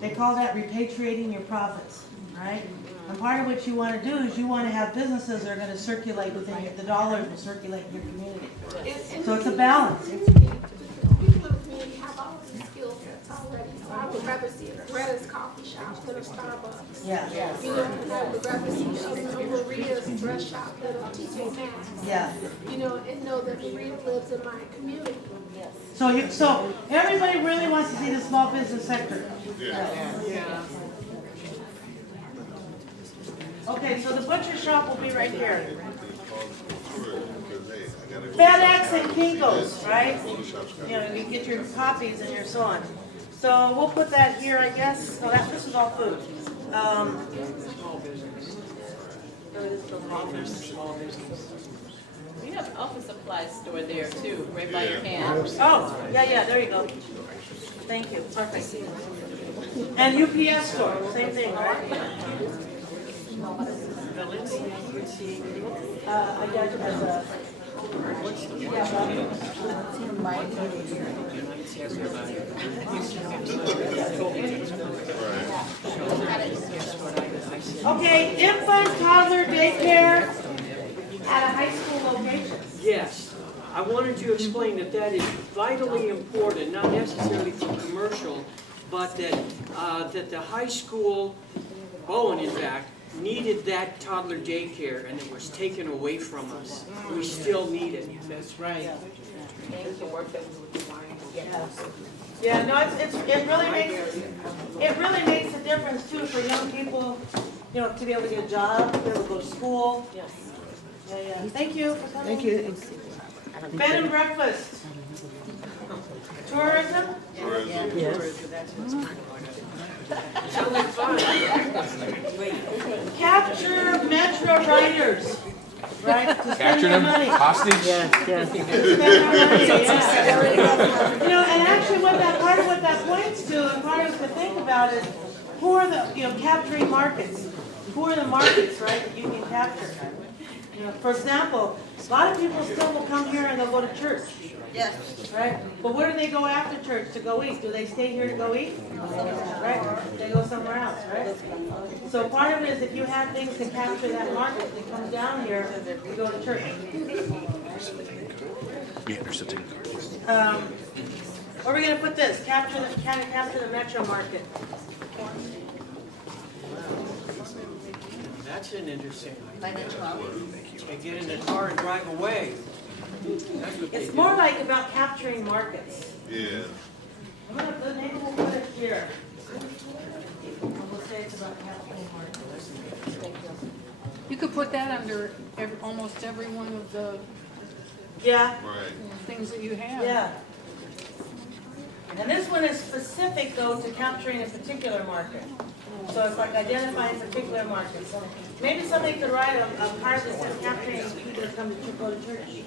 They call that repatriating your profits, right? And part of what you want to do is you want to have businesses that are going to circulate within the dollars will circulate in your community. So it's a balance. People in the community have all of these skill sets already, so I would rather see a Greta's coffee shop than a Starbucks. Yeah. You know, and I would rather see Maria's dress shop than a TJ Maxx. Yeah. You know, and know that Maria lives in my community. So everybody really wants to see the small business sector. Yeah. Okay, so the butcher shop will be right here. FedEx and Kinko's, right? You know, you get your copies and your so on. So we'll put that here, I guess. So this is all food. We have an office supply store there too, right by your hand. Oh, yeah, there you go. Thank you. Perfect. And UPS store, same thing, right? I got it as a. Okay, infant toddler daycare at a high school location. Yes, I wanted to explain that is vitally important, not necessarily for commercial, but that the high school, Bowen in fact, needed that toddler daycare and it was taken away from us. We still need it. That's right. Yeah, no, it really makes a difference too for young people, you know, to be able to get a job, to be able to go to school. Yes. Yeah. Thank you for coming. Thank you. Bed and breakfast. Tourism? Yes. Sounds like fun. Capture Metro riders, right? To spend Capture their them money. hostage. Yes. To spend their money, yeah. You know, and actually part of what that points to, and part of what to think about is, who are the, you know, capturing markets? Who are the markets, right, that you can capture? You know, for example, a lot of people still will come here and they'll go to church. Yes. Right? But where do they go after church to go eat? Do they stay here to go eat? Right? They go somewhere else, right? So part of it is if you have things to capture that market, they come down here to go to church. Where are we going to put this? Capture the metro market. That's an interesting idea. By the 12th. They get in the car and drive away. That's what they It's do. more like about capturing markets. Yeah. Maybe we'll put it here. We'll say it's about capturing markets. You could put that under almost every one of the Yeah, Right. things that you have. yeah. And this one is specific though to capturing a particular market. So it's like identifying particular markets. So maybe somebody could write a card that says capturing people that come to go to church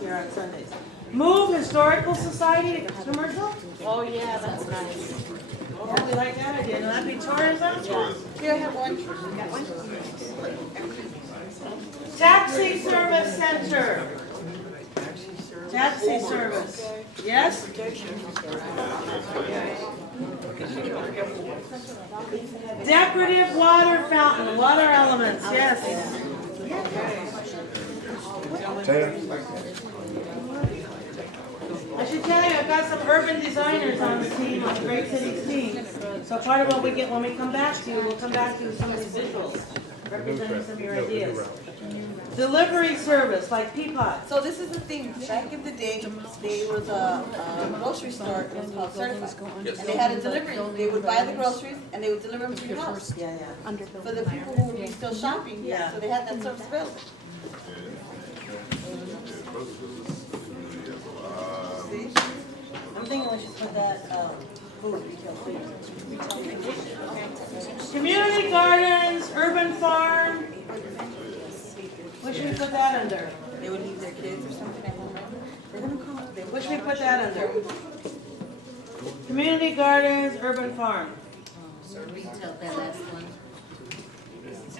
here on Sundays. Move Historical Society to commercial? Oh, yeah, that's nice. Oh, we like that idea. Now that'd be tourism? Here, I have one. Taxi Service Center. Taxi service. Yes? Decorative water fountain, water elements, yes. I should tell you, I've got some urban designers on the team, on the Great Cities team. So part of what we get when we come back to you, we'll come back to you with some of these visuals, representing some of your ideas. Delivery service, like Peapod. So this is the thing, back in the day, there was a grocery store, it was called Certified. And they had a delivery, they would buy the groceries and they would deliver them to your house. Yeah, yeah. For the people who would be still shopping, Yeah. so they had that service available. See? I'm thinking we should put that, food, retail food. Community gardens, urban farm. What should we put that under? They would leave their kids or something at home. They're gonna call it. What should we put that under? Community gardens, urban farm. Retail, that last one.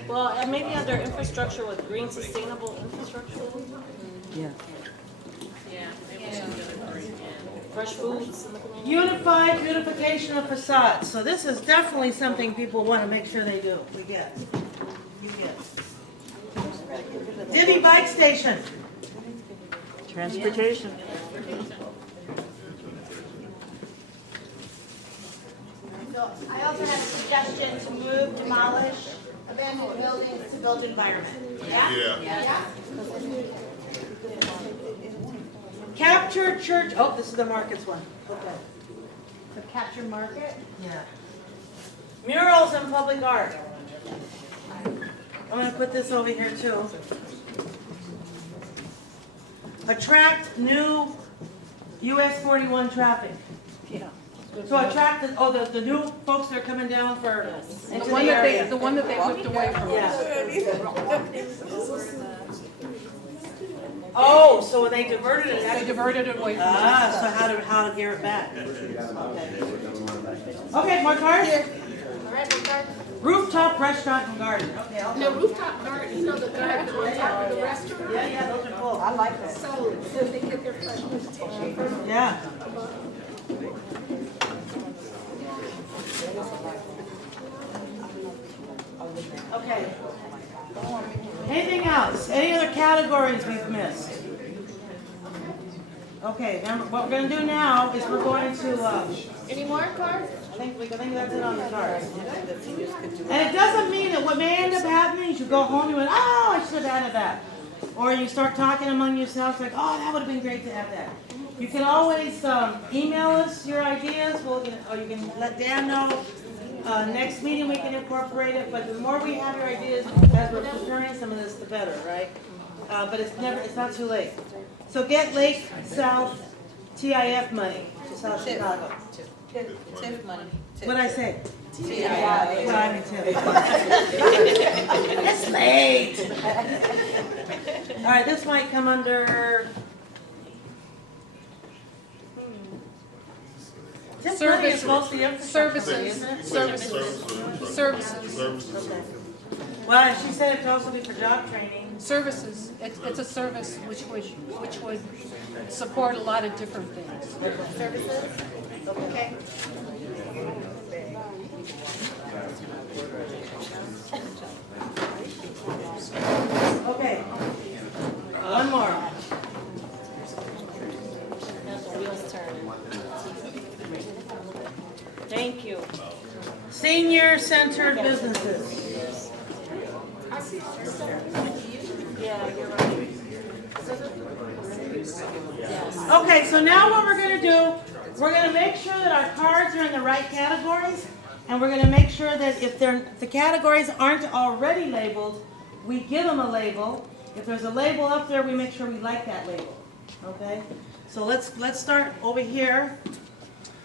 Well, and maybe under infrastructure with green sustainable infrastructure. Yeah. Yeah, maybe we should do it green, yeah. Fresh foods in the community. Unified beautification of facades. So this is definitely something people want to make sure they do. We get. You get. Divvy bike station. Transportation. I also have a suggestion to move, demolish, abandoned buildings to built environment. Yeah? Capture church, oh, this is the markets one. Okay. The capture market? Yeah. Murals and public art. I'm gonna put this over here too. Attract new US 41 traffic. Yeah. So attract the new folks that are coming down for into The one the that they, area. the one that they whipped away from us. Yeah. Oh, so they diverted it. They diverted it away from us. Ah, so how to gear it back? Okay, more cards? All right, we got Rooftop restaurant and garden. Okay, I'll the rooftop garden, you know, the garden on top of the restaurant. yeah, those are cool. I like that. So they get their fresh vegetation. Yeah. Okay. Anything else? Any other categories we've missed? Okay, then what we're gonna do now is we're going to, Any more cards? I think that's it on the cards. And it doesn't mean that what may end up happening is you go home, you went, oh, I should have added that. Or you start talking among yourselves like, oh, that would have been great to have that. You can always email us your ideas, or you can let Dan know. Next meeting we can incorporate it, but the more we have your ideas as we're preparing some of this, the better, right? But it's not too late. So get Lake South TIF money to South Chicago. TIF money. What'd I say? TIF. Well, I mean TIF. It's late. All right, this might come under. TIF money is mostly infrastructure, isn't it? Services. Well, she said it could also be for job training. Services. It's a service which would support a lot of different things. Services? Okay. Okay. One more. Wheels turn. Thank you. Senior-centered businesses. I Yeah, you're right. Okay, so now what we're gonna do, we're gonna make sure that our cards are in the right categories, and we're gonna make sure that if the categories aren't already labeled, we give them a label. If there's a label up there, we make sure we like that label, okay? So let's start over here.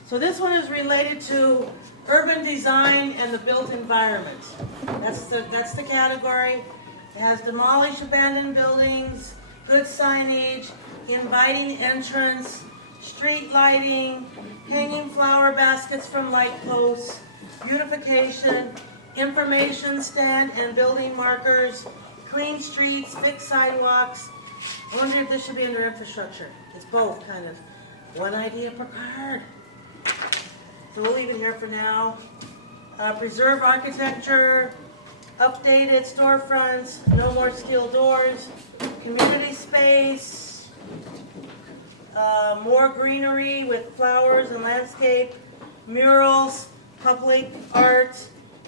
So this one is related to urban design and the built environment. That's the category. It has demolish abandoned buildings, good signage, inviting entrance, street lighting, hanging flower baskets from light posts, beautification, information stand and building markers, clean streets, fixed sidewalks. I wonder if this should be under infrastructure. It's both, kind of. One idea per card. So we'll leave it here for now. Preserve architecture, updated storefronts, no more steel doors, community space, more greenery with flowers and landscape, murals, public art,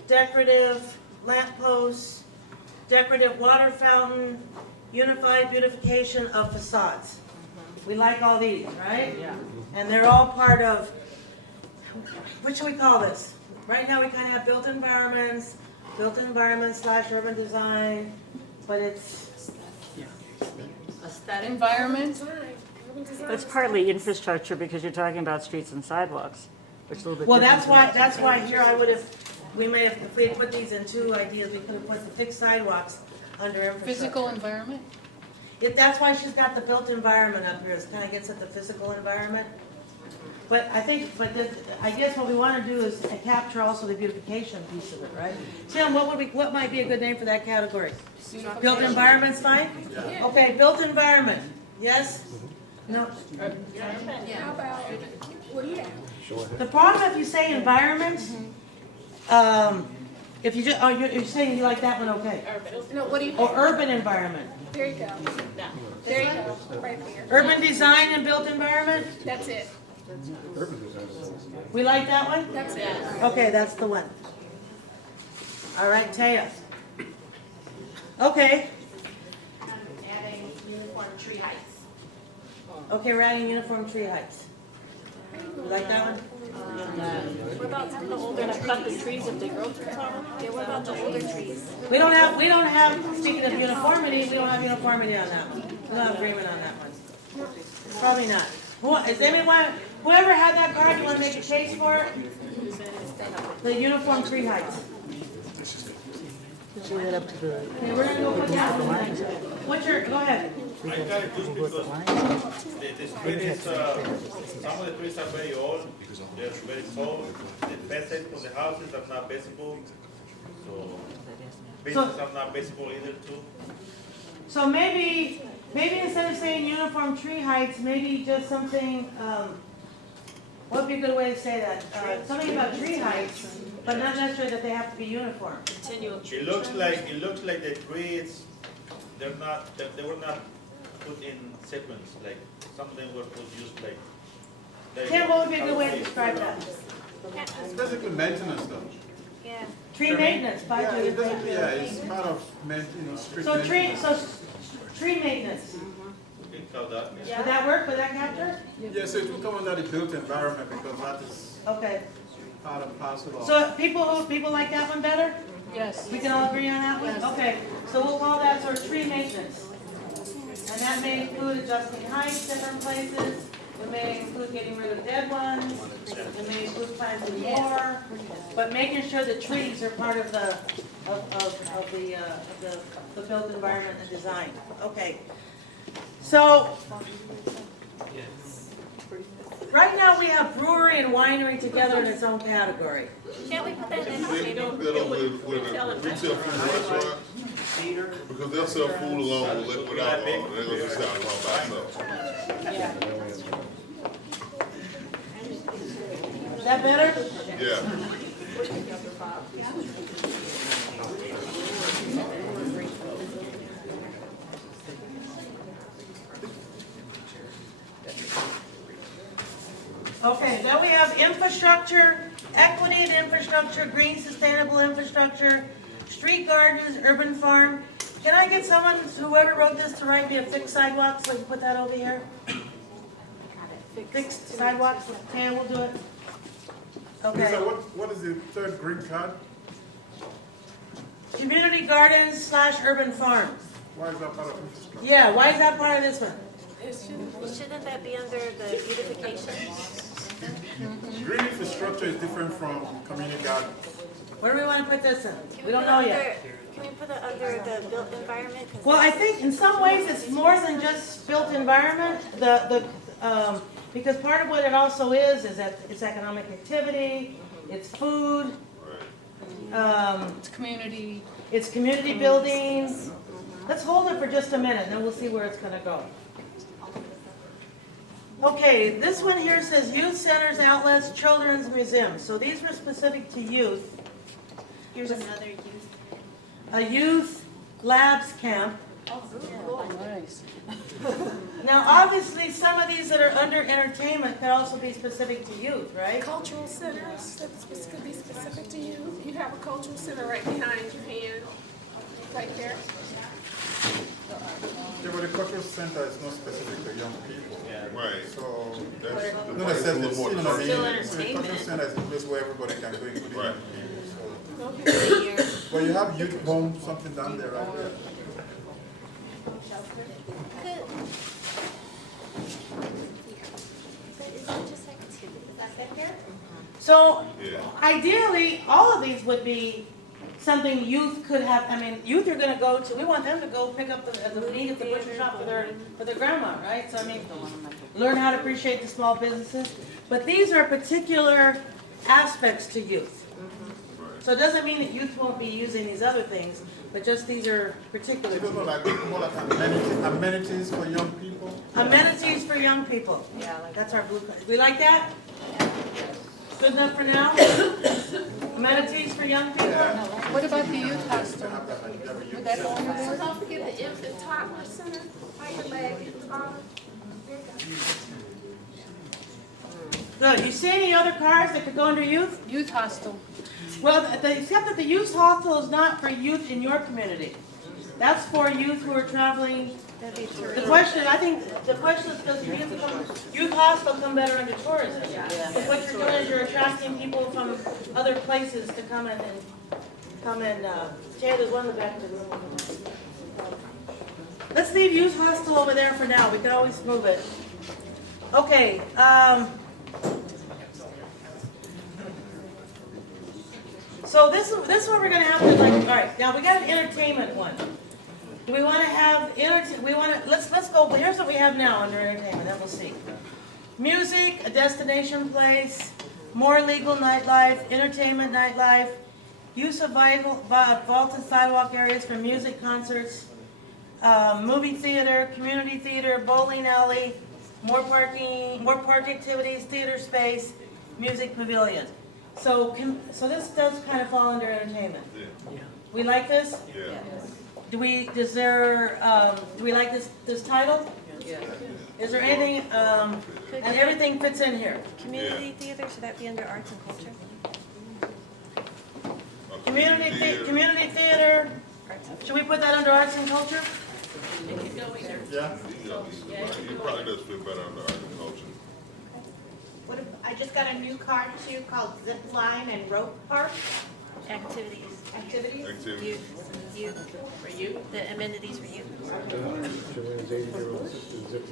decorative lampposts, decorative water fountain, unified beautification of facades. We like all these, right? Yeah. And they're all part of, what should we call this? Right now we kind of have built environments / urban design, but it's Aesthetic environment. It's partly infrastructure because you're talking about streets and sidewalks, which is a little bit well, different. that's why here if we had put these in two ideas, we could have put the fixed sidewalks under infrastructure. Physical environment. That's why she's got the built environment up here. It kind of gets at the physical environment. But I guess what we want to do is capture also the beautification piece of it, right? Tim, what might be a good name for that category? Built environment's fine? Yeah. Okay, built environment. Yes? No? How about, what do you have? The problem if you say environment, if you just, you're saying you like that one, okay. No, what do you Or have? urban environment. There you go. There you go, right there. Urban design and built environment? That's it. We like that one? That's it. Okay, that's the one. All right, Taya. Okay. Adding uniform tree heights. Okay, we're adding uniform tree heights. You like that one? What about the older trees? Gonna cut the trees if they grow too tall? Yeah, what about the older trees? We don't have, speaking of uniformity, we don't have uniformity on that one. We don't have agreement on that one. Probably not. Is anyone, whoever had that card, you want to make a case for it? The uniform tree heights. Let's leave it up to the, Okay, we're gonna go put that one. Go ahead. I got it just because the street is, some of the trees are very old, they're very tall, the facade from the houses are not visible, so businesses are not visible either too. So maybe instead of saying uniform tree heights, maybe just something, what would be a good way to say that? Something about tree heights, but not necessarily that they have to be uniform. Continual tree. It looks like the trees, they were not put in sequence, like some of them were put just like. Tim, what would be a good way to describe that? It's basically maintenance though. Yeah. Tree maintenance, by Yeah, Judy. it's part of street So maintenance. tree maintenance. You can call that. Would that work? Would that capture? Yeah, so it will come under the built environment because that is Okay. part and parcel of. So people like that one better? Yes. We can all agree on that one? Okay, so we'll call that sort of tree maintenance. And that may include adjusting heights, different places. It may include getting rid of dead ones. It may include planting more. But making sure the trees are part of the built environment and design. Okay. So right now we have brewery and winery together in its own category. Can't we put that in? They do that with a retail food restaurant, because they'll sell food along with alcohol, they're gonna sell alcohol by themselves. Is that better? Yeah. Okay, then we have infrastructure, equity in infrastructure, green sustainable infrastructure, street gardens, urban farm. Can I get someone, whoever wrote this, to write me a fixed sidewalks, so we can put that over here? Fixed sidewalks, okay, we'll do it. Okay. Lisa, what is the third green card? Community gardens / urban farms. Why is that part of infrastructure? Yeah, why is that part of this one? Shouldn't that be under the beautification? Green infrastructure is different from community gardens. Where do we want to put this in? Can We don't know yet. Can we put it under the built environment? 'Cause Well, I that's- think in some ways it's more than just built environment. Because part of what it also is that it's economic activity, it's food, It's community. it's community buildings. Let's hold it for just a minute, and then we'll see where it's gonna go. Okay, this one here says youth centers, outlets, children's museums. So these were specific to youth. Here's another use. A youth labs camp. Nice. Now, obviously, some of these that are under entertainment could also be specific to youth, right? Cultural centers, that's could be specific to you. You have a cultural center right behind your hand, right there. Yeah, but the cultural center is not specific to young people. Right. So That's there's the no point. It's a necessity, little more you know what I mean? Still So the cultural entertainment. center is a place where everybody can go, including Right. young people. Okay. So, well, you have youth home, something down there, right there. So, Yeah. ideally, all of these would be something youth could have. I mean, youth are going to go to. We want them to go pick up the meat at the butcher shop for their grandma, right? So I mean, learn how to appreciate the small businesses. But these are particular aspects to youth. So it doesn't mean that youth won't be using these other things, but just these are particular. You don't know, like more like amenities for young people. Amenities for young people. Yeah, like That's our blue card. We like that? Good enough for now? Amenities for young people? What about the youth hostel? Would that go under there? Don't forget the infant toddler center, right your leg at the bottom. Good. You see any other cars that could go under youth? Youth hostel. Well, except that the youth hostel is not for youth in your community. That's for youth who are traveling. The question, I think, the question is, does youth hostel come better under tourism? Because what you're doing is you're attracting people from other places to come in and Jay, there's one in the back of the room. Let's leave youth hostel over there for now. We can always move it. Okay, so this one we're gonna have to like. All right, now we got an entertainment one. Do we want to have let's go. Here's what we have now under entertainment. Then we'll see. Music, a destination place, more legal nightlife, entertainment nightlife, use of vaulted sidewalk areas for music concerts, movie theater, community theater, bowling alley, more park activities, theater space, music pavilion. So this does kind of fall under entertainment. Yeah. We like this? Yeah. Do we like this title? Yeah. Is there anything, and everything fits in here? Community theater, should that be under arts and culture? Community theater, should we put that under arts and culture? Yeah. It probably does fit better under agriculture. What if, I just got a new card too called Zip Line and Rope Park Activities. Activities. Activities. Youth. For you? The amenities for you.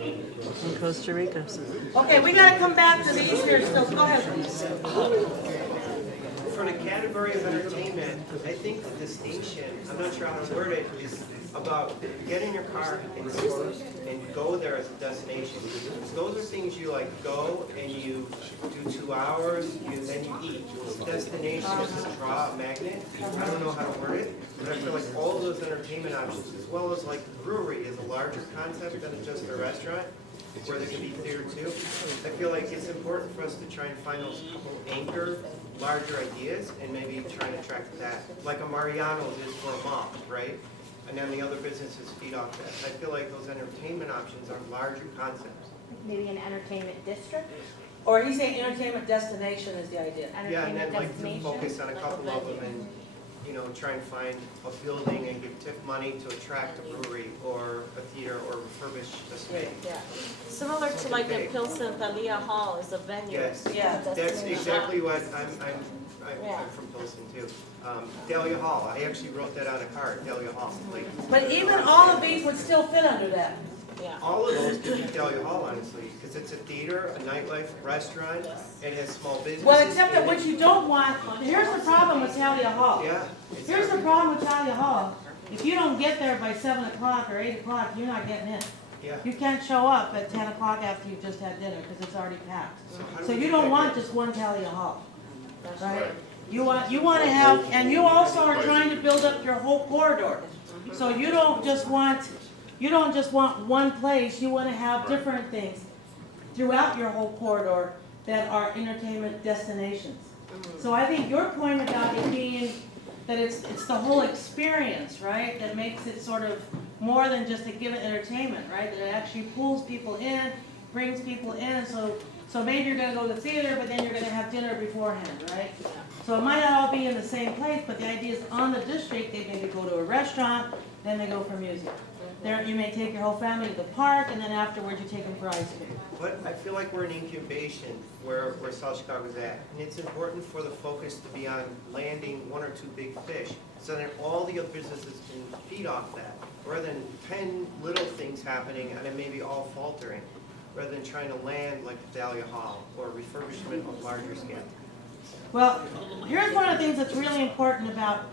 In Costa Rica. Okay, we gotta come back to these here still, go ahead. For the category of entertainment, I think the distinction, I'm not sure how to word it, is about get in your car and go there as a destination. Because those are things you like go and you do 2 hours, then you eat. Destination is a draw, a magnet. I don't know how to word it, but I feel like all those entertainment options, as well as like brewery is a larger concept than just a restaurant, where there can be theater too. I feel like it's important for us to try and find those couple anchor larger ideas and maybe try and attract that. Like a Mariano's is for a mom, right? And then the other businesses feed off that. I feel like those entertainment options are larger concepts. Maybe an entertainment district? Or he's saying entertainment destination is the idea. Yeah, and then Entertainment like to destination? focus on a couple of them and you know, try and find a building and give TIF money to attract a brewery or a theater or refurbish a space. Yeah. Similar to like in Pilsen, Thalia Hall is a venue. Yes, Yeah. that's exactly what, Yeah. I'm from Pilsen too. Dahlia Hall, I actually wrote that on a card, Dahlia Hall. Like, But even all of these would still fit under that. Yeah. all of those could be Dahlia Hall, honestly, because it's a theater, a nightlife, restaurant, it has small businesses. Well, except that in what it. you don't want, here's the problem with Talia Hall. Yeah. Here's the problem with Talia Hall. If you don't get there by 7 o'clock or 8 o'clock, you're not getting in. Yeah. You can't show up at 10 o'clock after you've just had dinner because it's already packed. how do So we you do don't that want good? just one Talia Hall, right? You want to have, and you also are trying to build up your whole corridor. So you don't just want one place, you want to have different things throughout your whole corridor that are entertainment destinations. So I think your point about it being that it's the whole experience, right? That makes it sort of more than just a given entertainment, right? That it actually pulls people in, brings people in. So maybe you're going to go to the theater, but then you're going to have dinner beforehand, right? So it might not all be in the same place, but the idea is on the district, they maybe go to a restaurant, then they go for music. There, you may take your whole family to the park, and then afterwards you take them for ice cream. But I feel like we're in incubation where South Chicago's at. And it's important for the focus to be on landing 1 or 2 big fish. So then all the other businesses can feed off that. Rather than 10 little things happening and then maybe all faltering. Rather than trying to land like Dahlia Hall or refurbishment of larger scale. Well, here's one of the things that's really important about,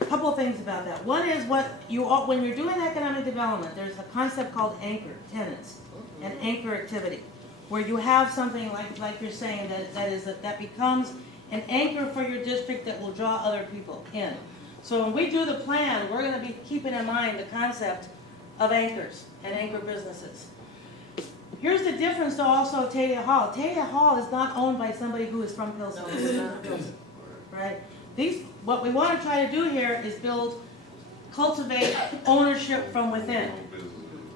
a couple of things about that. One is when you're doing economic development, there's a concept called anchor tenants and anchor activity, where you have something like you're saying that becomes an anchor for your district that will draw other people in. So when we do the plan, we're going to be keeping in mind the concept of anchors and anchor businesses. Here's the difference though also of Talia Hall. Talia Hall is not owned by somebody who is from Pilsen. Right? What we want to try to do here is cultivate ownership from within.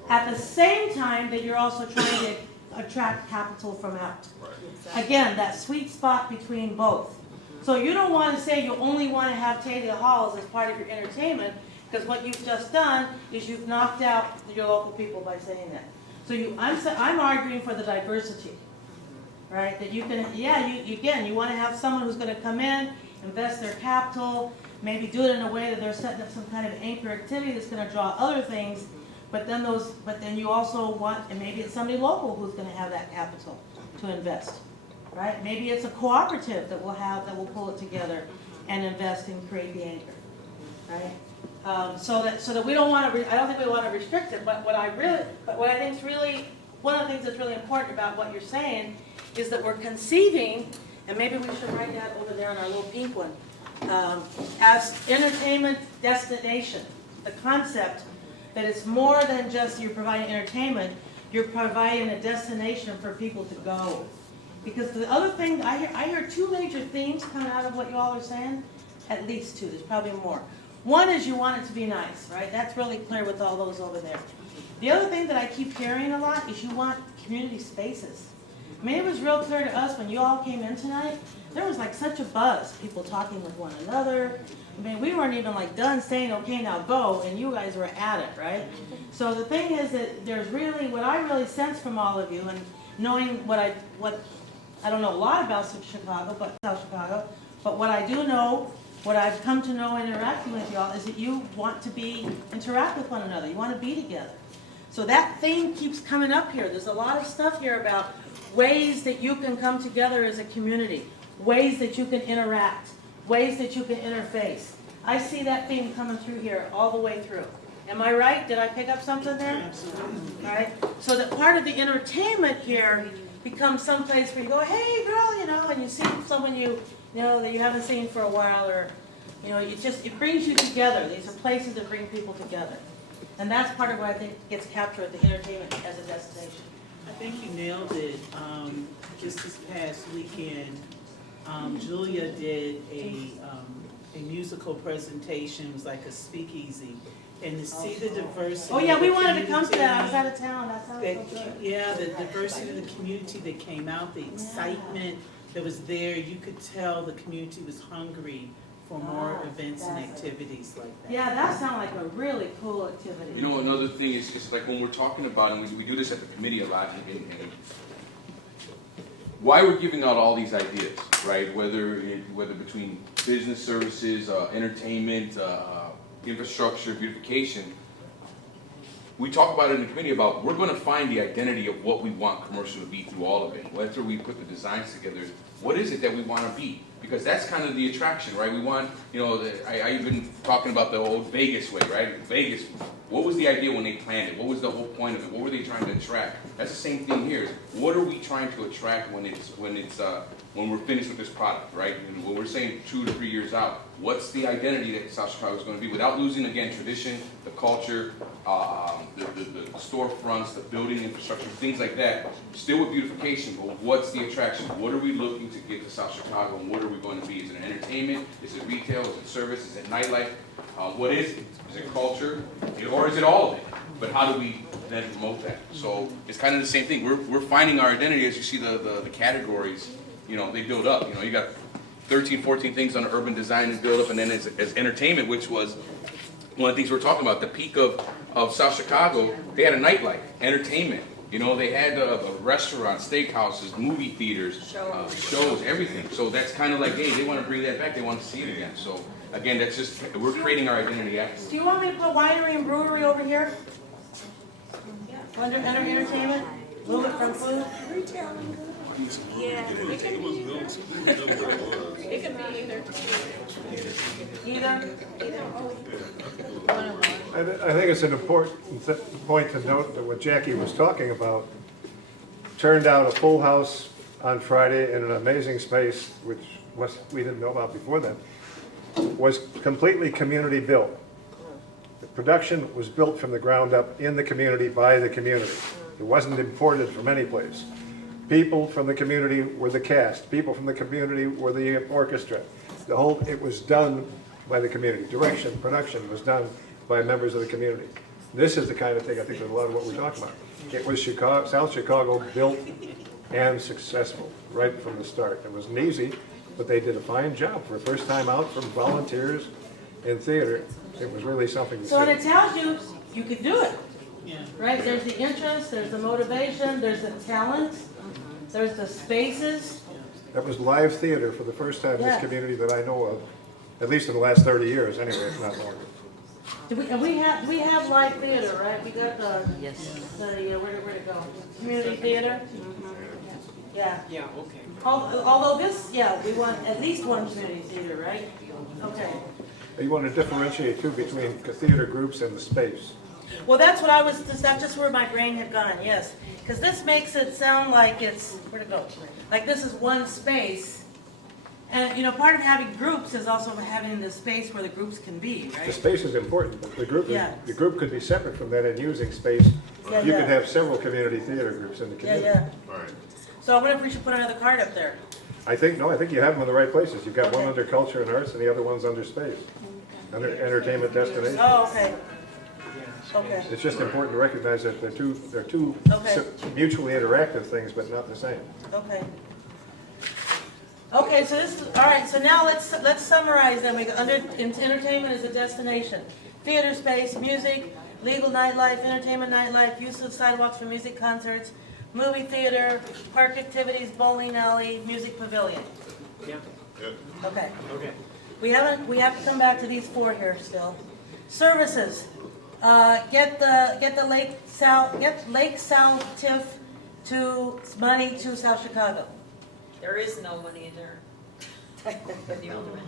At the same time that you're also trying to attract capital from out. Again, that sweet spot between both. So you don't want to say you only want to have Talia Halls as part of your entertainment, because what you've just done is you've knocked out your local people by saying that. So I'm arguing for the diversity, right? That you can, you want to have someone who's going to come in, invest their capital, maybe do it in a way that they're setting up some kind of anchor activity that's going to draw other things, but then you also want, and maybe it's somebody local who's going to have that capital to invest, right? Maybe it's a cooperative that will pull it together and invest and create the anchor, right? So that we don't want to. I don't think we want to restrict it. But what I think is really one of the things that's really important about what you're saying is that we're conceiving, and maybe we should write that over there on our little pink one, as entertainment destination. The concept that it's more than just you're providing entertainment. You're providing a destination for people to go. Because the other thing I hear 2 major themes coming out of what you all are saying. At least 2. There's probably more. One is you want it to be nice, right? That's really clear with all those over there. The other thing that I keep hearing a lot is you want community spaces. I mean, it was real clear to us when you all came in tonight. There was like such a buzz, people talking with one another. I mean, we weren't even like done saying, okay, now go, and you guys were at it, right? So the thing is that there's really, what I really sense from all of you, and knowing what I don't know a lot about South Chicago, but what I do know, what I've come to know interacting with y'all is that you want to interact with one another. You want to be together. So that theme keeps coming up here. There's a lot of stuff here about ways that you can come together as a community, ways that you can interact, ways that you can interface. I see that theme coming through here all the way through. Am I right? Did I pick up something there? Absolutely. All right. So that part of the entertainment here becomes someplace where you go, hey girl, and you see someone that you haven't seen for a while, or it brings you together. These are places that bring people together. And that's part of what I think gets captured with the entertainment as a destination. I think you nailed it. Just this past weekend, Julia did a musical presentation. It was like a speakeasy. And to see the diversity. Oh yeah, we wanted to come to that. I community, was out of town. That sounds so good. Yeah, the diversity of the community that came out, the excitement that was there. You could tell the community was hungry for more events and activities like that. Yeah, that sounds like a really cool activity. You know, another thing is just like when we're talking about, and we do this at the committee a lot, and why we're giving out all these ideas, right? Whether between business services, entertainment, infrastructure, beautification, we talk about it in the committee about we're going to find the identity of what we want commercial to be through all of it. After we put the designs together, what is it that we want to be? Because that's kind of the attraction, right? We want, you know, I've been talking about the old Vegas way, right? Vegas, what was the idea when they planned it? What was the whole point of it? What were they trying to attract? That's the same thing here. What are we trying to attract when we're finished with this product, right? And when we're saying 2 to 3 years out, what's the identity that South Chicago is going to be without losing, again, tradition, the culture, the storefronts, the building infrastructure, things like that. Still with beautification, but what's the attraction? What are we looking to get to South Chicago, and what are we going to be? Is it entertainment? Is it retail? Is it service? Is it nightlife? What is it? Is it culture? Or is it all of it? But how do we then promote that? So it's kind of the same thing. We're finding our identity as you see the categories, you know, they build up. You know, you got 13, 14 things on urban design and build up, and then as entertainment, which was one of the things we're talking about, the peak of South Chicago, they had a nightlife, entertainment. You know, they had a restaurant, steakhouses, movie theaters, shows, everything. So that's kind of like, hey, they want to bring that back. They want to see it again. So again, that's just, we're creating our identity after. Do you want me to put winery and brewery over here? Under entertainment? Move it from food? Yeah, it can be either. It can be either. I think it's an important point to note that what Jackie was talking about turned out a full house on Friday in an amazing space, which we didn't know about before then, was completely community built. The production was built from the ground up in the community by the community. It wasn't imported from any place. People from the community were the cast. People from the community were the orchestra. It was done by the community. Direction, production was done by members of the community. This is the kind of thing I think that a lot of what we're talking about. It was South Chicago built and successful right from the start. It wasn't easy, but they did a fine job for a first time out from volunteers in theater. It was really something to see. So it tells you you could do it. Yeah. Right? There's the interest, there's the motivation, there's the talent, there's the spaces. That was live theater for the first time in this community that I know of, at least in the last 30 years anyway, if not longer. And we have live theater, right? We got where'd it go? Community theater? Yeah. Yeah, okay. Although this, we want at least one community theater, right? Okay. You want to differentiate too between theater groups and the space. Well, that's just where my brain had gone, yes. Because this makes it sound like it's, where'd it go? Like this is one space. And, you know, part of having groups is also having the space where the groups can be, right? The space is important, but the group could be separate from that and using space. Yeah, you could have several community theater groups in the community. Yeah. All right. So I wonder if we should put another card up there. I think you have them in the right places. You've got one under culture and arts and the other one's under space. Under entertainment destination. Oh, okay. Okay. It's just important to recognize that they're two mutually interactive things, but not the same. Okay. Okay, so this is, all right, so now let's summarize then. Entertainment is a destination. Theater space, music, legal nightlife, entertainment nightlife, use of sidewalks for music concerts, movie theater, park activities, bowling alley, music pavilion. Yeah. Okay. Okay. We have to come back to these 4 here still. Services. Get Lake South TIF to money to South Chicago. There is no money in there.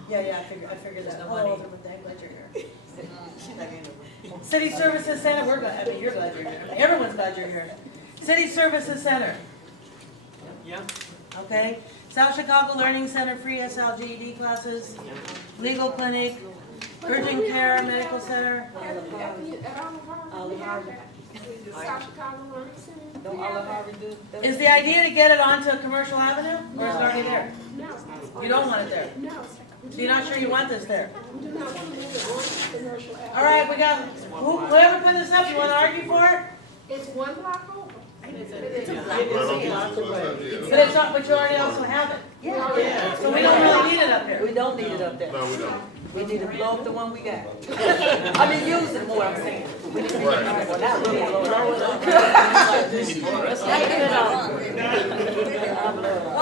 Yeah, I figured that. No money. Oh, what the heck, glad you're here. City Services Center, you're glad you're here. Everyone's glad you're here. City Services Center. Yeah. Okay. South Chicago Learning Center, free SLGED classes. Legal clinic, urgent care, medical center. Is the idea to get it onto a commercial avenue, or is it already there? No. You don't want it there? No. So you're not sure you want this there? We do not want to move it on the commercial avenue. All right, we got, whoever put this up, you want to argue for it? It's one block over. It's a block away. But it's not, but you already also have it. Yeah. So we don't really need it up up here. We don't need it up there. No, we don't. We need to blow up the one we got. I mean, use it more, I'm saying. We need to Right. well, not really blow it up.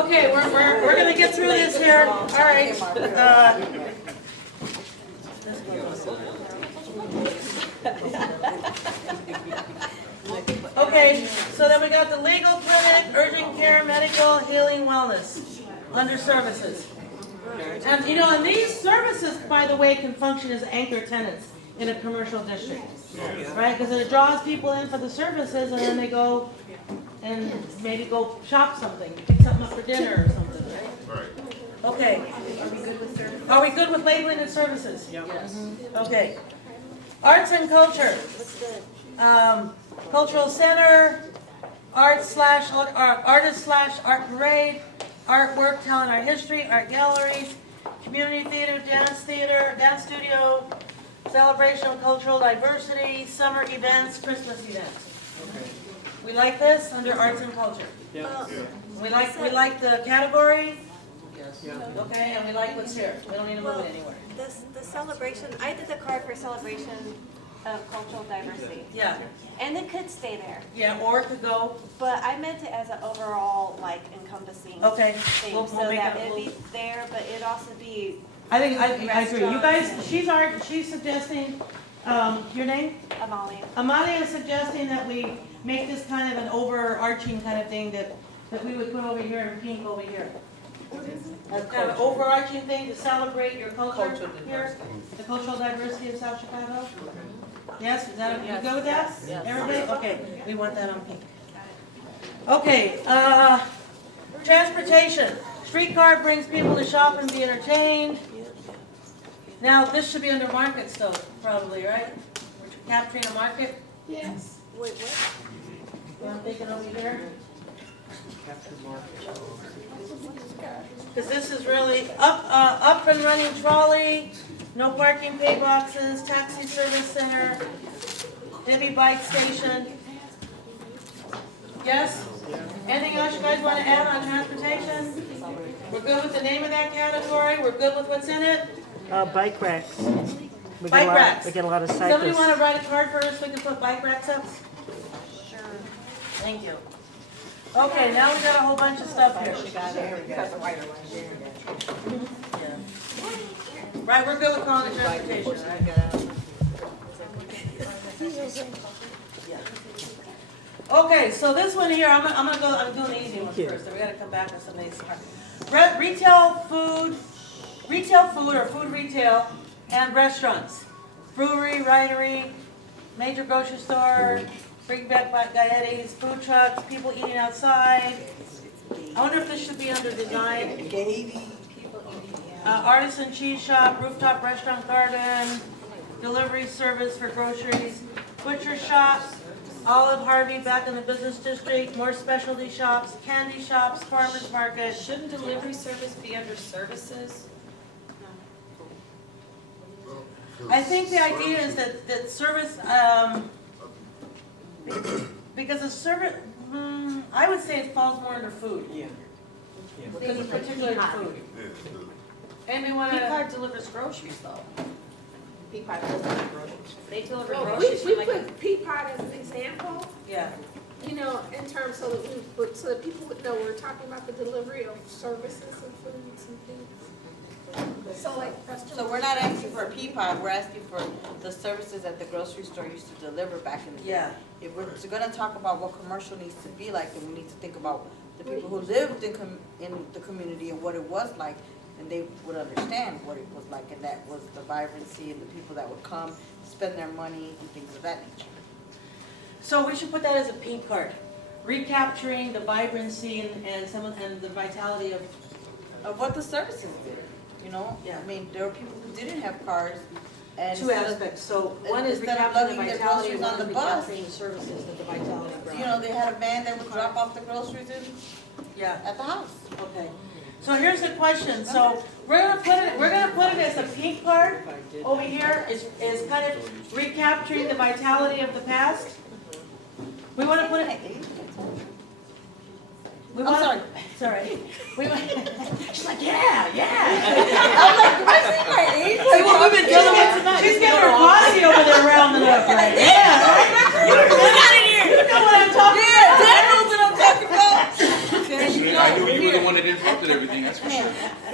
Okay, we're gonna get through this here. All right. Okay, so then we got the legal clinic, urgent care, medical, healing, wellness, under services. And you know, and these services, by the way, can function as anchor tenants in a commercial district, right? Because it draws people in for the services, and then they go and maybe go shop something, pick something up for dinner or something, right? Right. Okay. Are we good with labeling and services? Yes. Okay. Arts and culture. Cultural center, artist slash art parade, artwork, telling our history, art galleries, community theater, dance studio, celebration of cultural diversity, summer events, Christmas events. Okay. We like this under arts and culture. Yeah. We like the category, Yeah. okay, and we like what's here. We don't need to move it anywhere. The celebration, I did the card for celebration of cultural diversity. Yeah, And it could stay there. yeah, or it could go, But I meant it as an overall, like, encompassing okay. thing, We'll so make that it- it'd be there, but it'd also be I think, I agree. You guys, restaurants she's suggesting, your name? Amalia. Amalia is suggesting that we make this kind of an overarching kind of thing that we would put over here and pink over here. As kind of an overarching thing to celebrate your culture here, the cultural diversity of South Chicago. Yes, is that, you go with that? Yes. Everybody? Okay, we want that on pink. Okay, transportation. Streetcar brings people to shop and be entertained. Now, this should be under markets though, probably, right? We're capturing a market. Yes. Wait, what? I'm thinking over here. Because this is really up and running trolley, no parking pay boxes, taxi service center, maybe bike station. Yes? Anything else you guys want to add on transportation? We're good with the name of that category? We're good with what's in it? Bike racks. We Bike get a lot, racks. we get a lot of Somebody cyclists. want to write a card for us so we can put bike racks up? Sure. Thank you. Okay, now we got a whole bunch of stuff here. Right, we're good with calling it transportation, right? Okay, so this one here, I'm doing the easy ones first, so we gotta come back to some of these. Retail food or food retail and restaurants. Brewery, winery, major grocery store, bring back Gaetti's, food trucks, people eating outside. I wonder if this should be under design. Artisan cheese shop, rooftop restaurant garden, delivery service for groceries, butcher shops, Olive Harvey back in the business district, more specialty shops, candy shops, farmers market. Shouldn't delivery service be under services? I think the idea is that service, because a service, I would say it falls more under food. Yeah. Because it's particular to food. Anybody want Peapod to? delivers groceries though. Peapod does deliver groceries. They deliver Well, groceries. we like put Peapod as an example, Yeah. you know, in terms so that people would know we're talking about the delivery of services and foods and things. So like, So we're not asking for a Peapod, we're asking for the services that the grocery store used to deliver back in the day. Yeah. If we're gonna talk about what commercial needs to be like, then we need to think about the people who lived in the community and what it was like, and they would understand what it was like, and that was the vibrancy and the people that would come, spend their money and things of that nature. So we should put that as a pink card, recapturing the vibrancy and the vitality of. Of what the services did, you know? Yeah. I mean, there were people who didn't have cars, and Two aspects, so one is instead of recapturing the lugging their vitality, groceries one on is the bus, recapturing the services that the vitality brought. you know, they had a van that would drop off the groceries in, Yeah, at the house. okay. So here's the question, so we're gonna put it as a pink card over here, is kind of recapturing the vitality of the past. We wanna put it. We I'm wanna, sorry. She's like, yeah.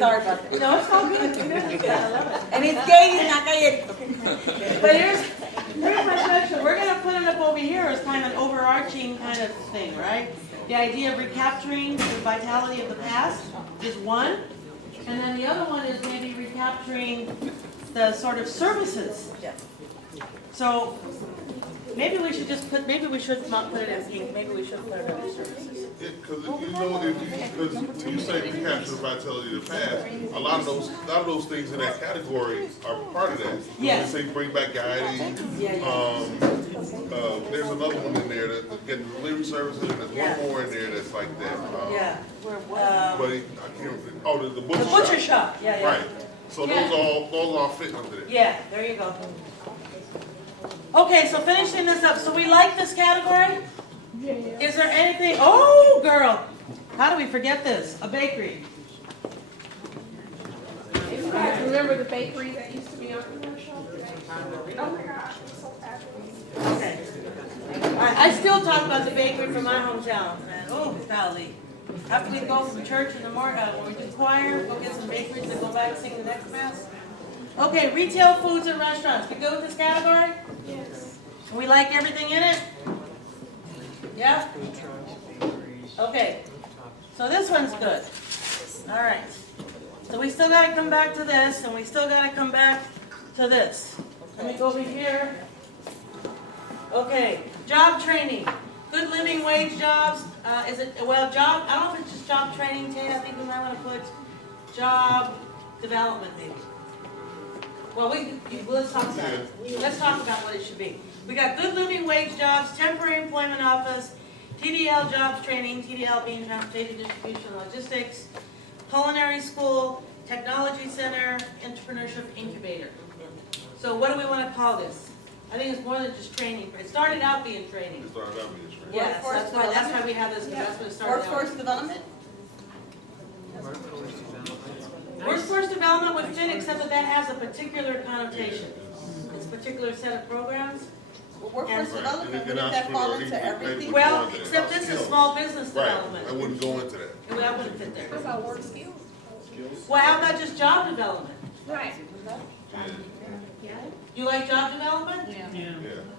Sorry about that. No, it's all good. I love it. And it's gay, it's not gay. But here's my question. We're gonna put it up over here as kind of an overarching kind of thing, right? The idea of recapturing the vitality of the past is one. And then the other one is maybe recapturing the sort of services. So maybe we should just put, maybe we should not put it in pink, maybe we should put it under services. Yeah, because when you say recapture the vitality of the past, a lot of those things in that category are part of that. Yes. They say bring back guiding. There's another one in there that getting delivery services, and there's one more in there that's like that. But I can't remember. Oh, the butcher shop. The butcher shop. Yeah. Right. So those all fit under there. Yeah, there you go. Okay, so finishing this up. So we like this category? Is there anything? Oh, girl. How do we forget this? A bakery. You guys remember the bakery that used to be on commercial? Oh my gosh, it was so fabulous. Okay. I still talk about the bakery from my hometown, man. Oh, golly. After we go from church in the morning, when we do choir, go get some bakeries and go back and sing the next mass. Okay, retail foods and restaurants. We good with this category? Yes. We like everything in it? Yeah? Okay. So this one's good. All right. So we still got to come back to this, and we still got to come back to this. Let me go over here. Okay. Job training. Good living wage jobs. Job, I don't know if it's just job training, Tay. I think we might want to put job development, maybe. Well, let's talk about it. Let's talk about what it should be. We got good living wage jobs, temporary employment office, TDL jobs training, TDL being transportation, distribution, logistics, culinary school, technology center, entrepreneurship incubator. So what do we want to call this? I think it's more than just training. It started out being training. It started out being training. Yes, that's why we have this, because that's what it started out. Workforce development? Workforce development would fit, except that has a particular connotation. It's a particular set of programs. Workforce development, wouldn't that fall into everything? Well, except this is small business Right, development. I wouldn't go into that. And that wouldn't fit there. What about work skills? Well, how about just job development? Right. You like job development? Yeah,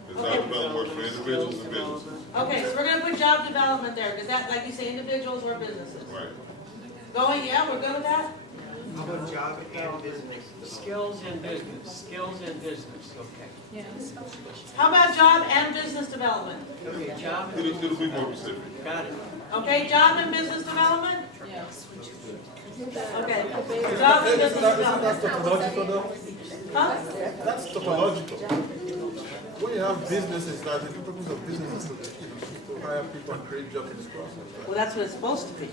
the job development works for individuals and businesses. Okay, so we're gonna put job development there, because that, like you say, individuals or businesses. Right. Going, yeah, we're good with that? How about job and business? Skills and business, okay. Yeah. How about job and business development? Okay, job, It'll be more specific. got it. Okay, job and business development? Yeah. Okay, job and business development. That's topological though. Huh? That's topological. When you have businesses, that's the purpose of businesses to hire people and create jobs in this process. Right? Well, that's what it's supposed to be.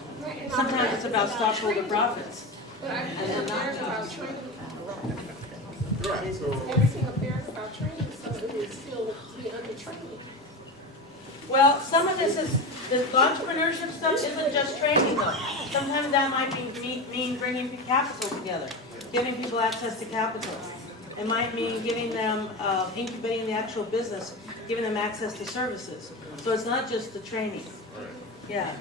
Sometimes it's about stockholder profits. But I think it's about training. Right. So Everything up there is about training, so it is still be under training. Well, some of this is, the entrepreneurship stuff isn't just training though. Sometimes that might mean bringing capital together, giving people access to capital. It might mean giving them, incubating the actual business, giving them access to services. So it's not just the training. Yeah.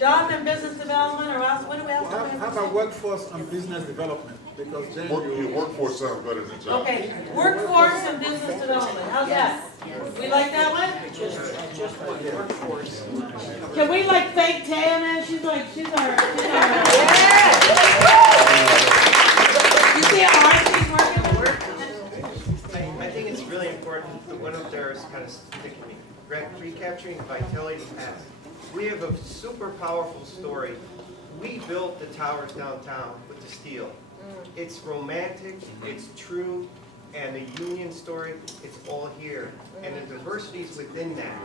Job and business development, or else, what do we else? how about workforce and business development? Because then Your workforce sounds better than job. Okay, workforce and business development, how's that? We like that one? Just one workforce. Can we like fake Taya, man? She's our. You see how hard she's working? I think it's really important. The one up there is kind of sticking me. Recapturing vitality of the past. We have a super powerful story. We built the towers downtown with the steel. It's romantic, it's true, and the union story, it's all here. And the diversities within that.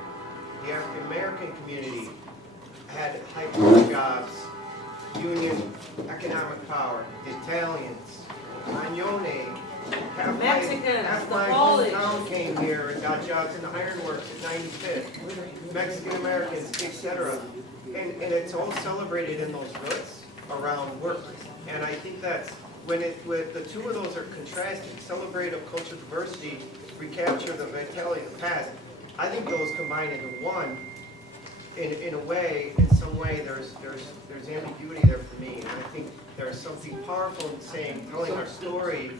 The African American community had high-paying jobs, union, economic power, the Italians, Agnone, Mexicans, half the my Polish. hometown came here and got jobs in the ironworks at 95th. Mexican Americans, etc. And it's all celebrated in those roots around work. And I think that's when the two of those are contrasted, celebrate of cultural diversity, recapture the vitality of the past. I think those combine into one in a way, in some way, there's ambiguity there for me. And I think there's something powerful in saying, telling our story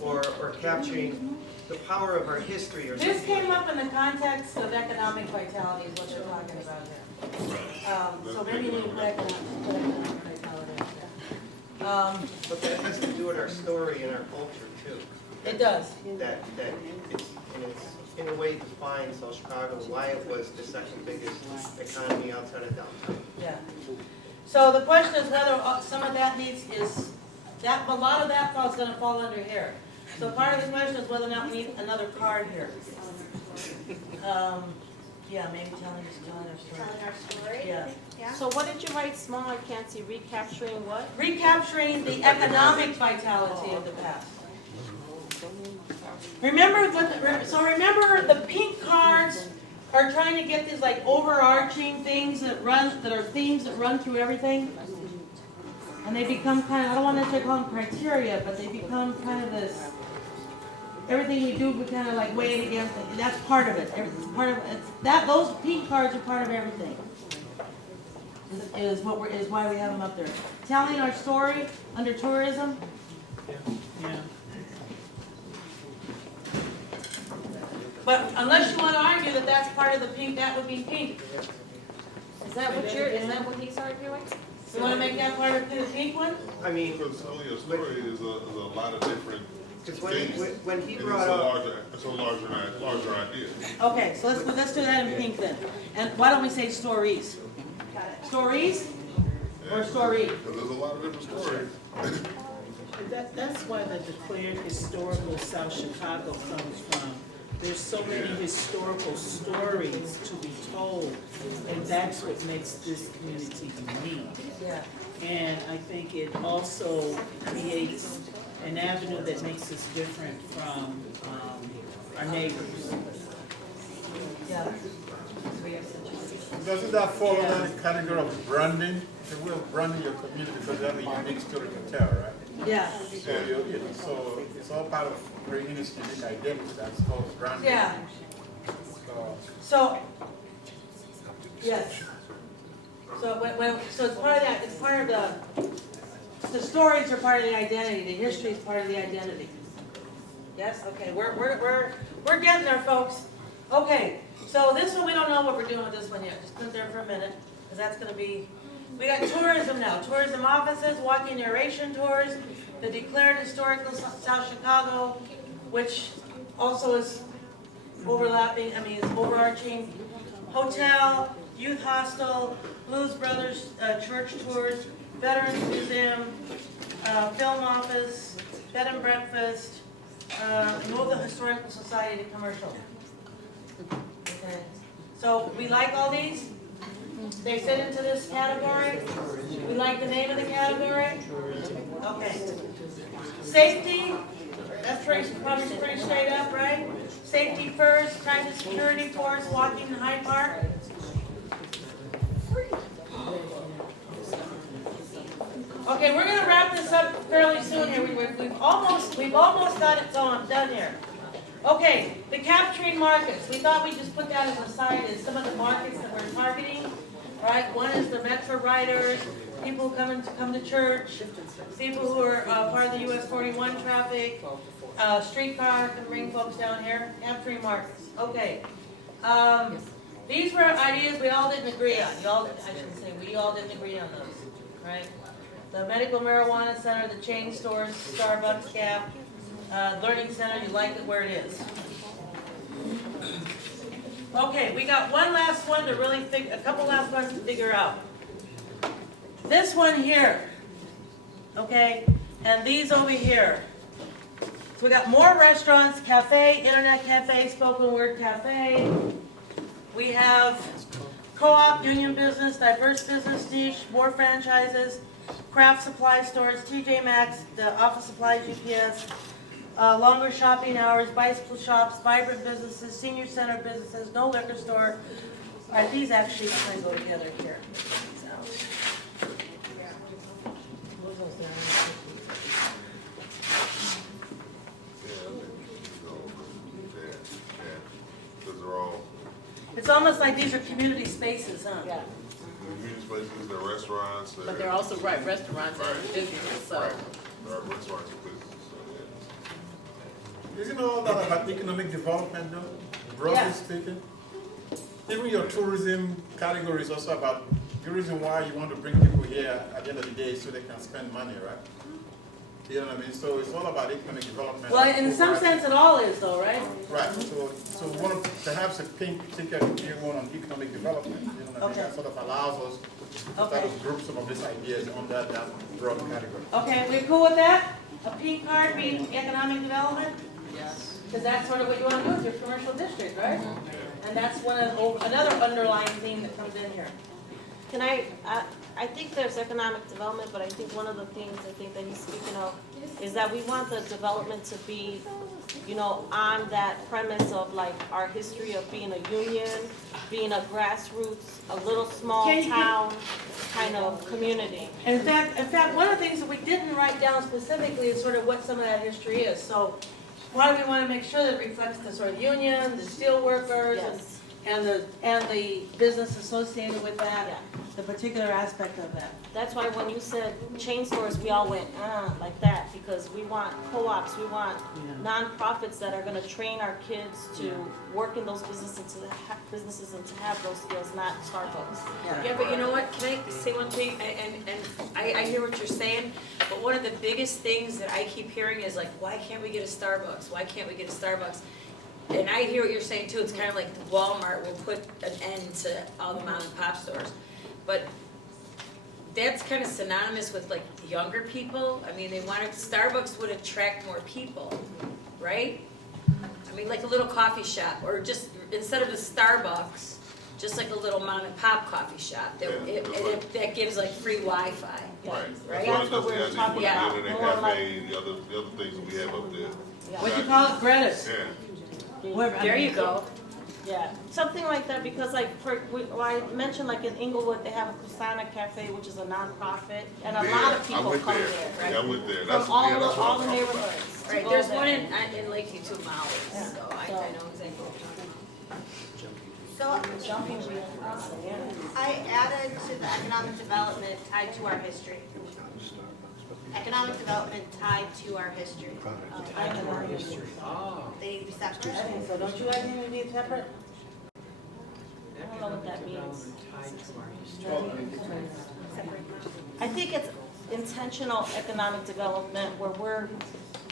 or capturing the power of our history or something. This came up in the context of economic vitality is what they're talking about here. So maybe you need to put economic vitality. But that has to do with our story and our culture too. It does. That it's in a way defines South Chicago, why it was the second biggest economy outside of downtown. Yeah. So the question is whether some of that a lot of that is going to fall under here. So part of the question is whether or not we need another card here. Yeah, maybe telling our story. Telling our story? Yeah. So what did you write small? I can't see. Recapturing what? Recapturing the economic vitality of the past. Remember the pink cards are trying to get these like overarching things that are themes that run through everything. And they become kind of, I don't want to necessarily call them criteria, but they become kind of this, everything we do, we kind of like weigh it against it. That's part of it. It's part of it. Those pink cards are part of everything. Is why we have them up there. Telling our story under tourism. Yeah. But unless you want to argue that that's part of the pink, that would be pink. Is that what he's arguing? You want to make that part of the pink one? I mean, Because telling your story is a lot of different because things. when he And brought up, it's a larger idea. Okay, so let's do that in pink then. And why don't we say stories? Stories or story? Because there's a lot of different stories. That's why the declared historical South Chicago comes from. There's so many historical stories to be told, and that's what makes this community unique. Yeah. And I think it also creates an avenue that makes us different from our neighbors. Yeah. Doesn't that fall under the category of branding? The way of branding your community because you have a unique story to tell, right? Yeah. So it's all part of creating this unique identity that's called branding. Yeah. So yes. So it's part of that. It's part of the stories are part of the identity. The history is part of the identity. Yes. Okay. We're getting there, folks. Okay. So this one we don't know what we're doing with this one yet. Just put it there for a minute because that's going to be. We got tourism now. Tourism offices, walking narration tours, the declared historical South Chicago, which also is overlapping, it's overarching. Hotel, youth hostel, Blues Brothers church tours, Veterans Museum, film office, bed and breakfast, move the Historical Society to commercial. Okay. So we like all these? They fit into this category? We like the name of the category? Okay. Safety, that's probably pretty straight up, right? Safety first, private security force, walking in Hyde Park. Okay, we're gonna wrap this up fairly soon here. We've almost got it done here. Okay, the capturing markets. We thought we'd just put that as a side as some of the markets that we're targeting. Right, one is the Metro riders, people who come to church, people who are part of the US 41 traffic, streetcar can bring folks down here, capturing markets. Okay, these were ideas we all didn't agree on. We all didn't agree on those, right? The medical marijuana center, the chain stores, Starbucks, Gap, learning center, you like it where it is. Okay, we got one last one to really a couple last ones to figure out. This one here, okay, and these over here. So we got more restaurants, cafe, internet cafe, spoken word cafe. We have co-op, union business, diverse business niche, more franchises, craft supply stores, TJ Maxx, the office supplies, UPS, longer shopping hours, bicycle shops, vibrant businesses, senior center businesses, no liquor store. All right, these actually kind of go together here. It's almost like these are community spaces, huh? Yeah, Community spaces, there are restaurants. But they're also, right, restaurants and businesses, so. Right. There are restaurants and businesses, so yeah. Isn't all that about economic development though, broadly Yeah. speaking? Even your tourism category is also about the reason why you want to bring people here at the end of the day so they can spend money, right? You know what I mean? So it's all about economic development. Well, in some sense it all is though, right? Right, so one of, perhaps a pink ticket would be one on economic development, you know what I mean? Okay. That sort of allows us to Okay. sort of group some of these ideas under that broad category. Okay, we cool with that? A pink card being economic development? Yes. Because that's sort of what you want to do with your commercial district, right? And that's one of, another underlying theme that comes in here. Can I think there's economic development, but I think one of the things I think that he's speaking of is that we want the development to be, you know, on that premise of like our history of being a union, being a grassroots, a little small Can you- town kind of community. In fact, one of the things that we didn't write down specifically is sort of what some of that history is. So why do we want to make sure that it reflects the sort of union, the steel workers, Yes. and the business associated with that, Yeah. the particular aspect of that? That's why when you said chain stores, we all went, like that, because we want co-ops, we want nonprofits that are gonna train our kids to work in those businesses and to have those skills, not Starbucks. Yeah, but you know what, can I say one thing, and I hear what you're saying, but one of the biggest things that I keep hearing is like, why can't we get a Starbucks, why can't we get a Starbucks? And I hear what you're saying too, it's kind of like Walmart will put an end to all the mom and pop stores. But that's kind of synonymous with like younger people. I mean, they wanted, Starbucks would attract more people, right? I mean, like a little coffee shop, or just, instead of a Starbucks, just like a little mom and pop coffee shop that that gives like free Wi-Fi. Right. Right? That's what we were talking about. The internet More like- cafe, the other things that we have up there. What you call it, Greta's? Yeah. There you go. Yeah, something like that, because like, I mentioned like in Inglewood, they have a Kusana Cafe, which is a nonprofit, and a lot of people come there, right? Yeah, I went there. From all that's what all I'm the talking about. neighborhoods. to Right, go there's there. one in Lakeview too, Maui, Yeah. so I know exactly what you're talking about. So Jumping wheel, awesome, yeah. I added to the economic development tied to our history. Economic development tied to our history. Tied to our history. They need to be separate. I think so. Don't you guys need to be separate? I don't know what that means. I think it's intentional economic development where we're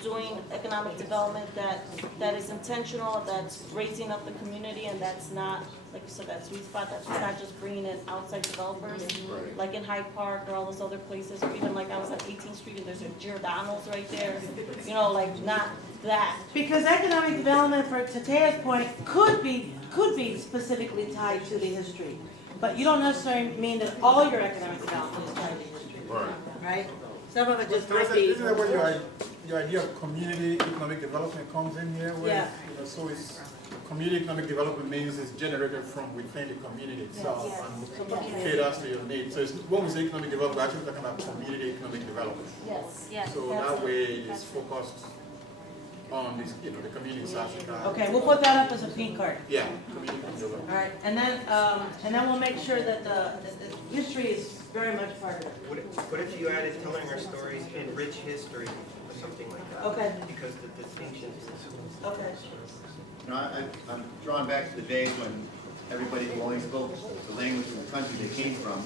doing economic development that is intentional, that's raising up the community, and that's not, like you said, that sweet spot, that's not just bringing in outside developers, like in Hyde Park or all those other places, or even like I was at 18th Street and there's a Giordano's right there, you know, like not that. Because economic development, for Tatea's point, could be specifically tied to the history. But you don't necessarily mean that all your economic development is tied to history. Right. Right? Some of it just Teresa, might be. isn't that where your idea of community economic development comes in here? Where, Yeah. you know, so it's, community economic development means it's generated from within the community itself and caters to your needs. So it's, when we say economic development, we're actually talking about community economic development. Yes, yes. So that way it's focused on this, you know, the community in South Chicago. Okay, we'll put that up as a pink card. Yeah, community economic development. All right, and then we'll make sure that the history is very much part of it. What if you added telling our stories in rich history or something like that? Okay. Because the distinctions. Okay. You know, I'm drawn back to the days when everybody who only spoke the language of the country they came from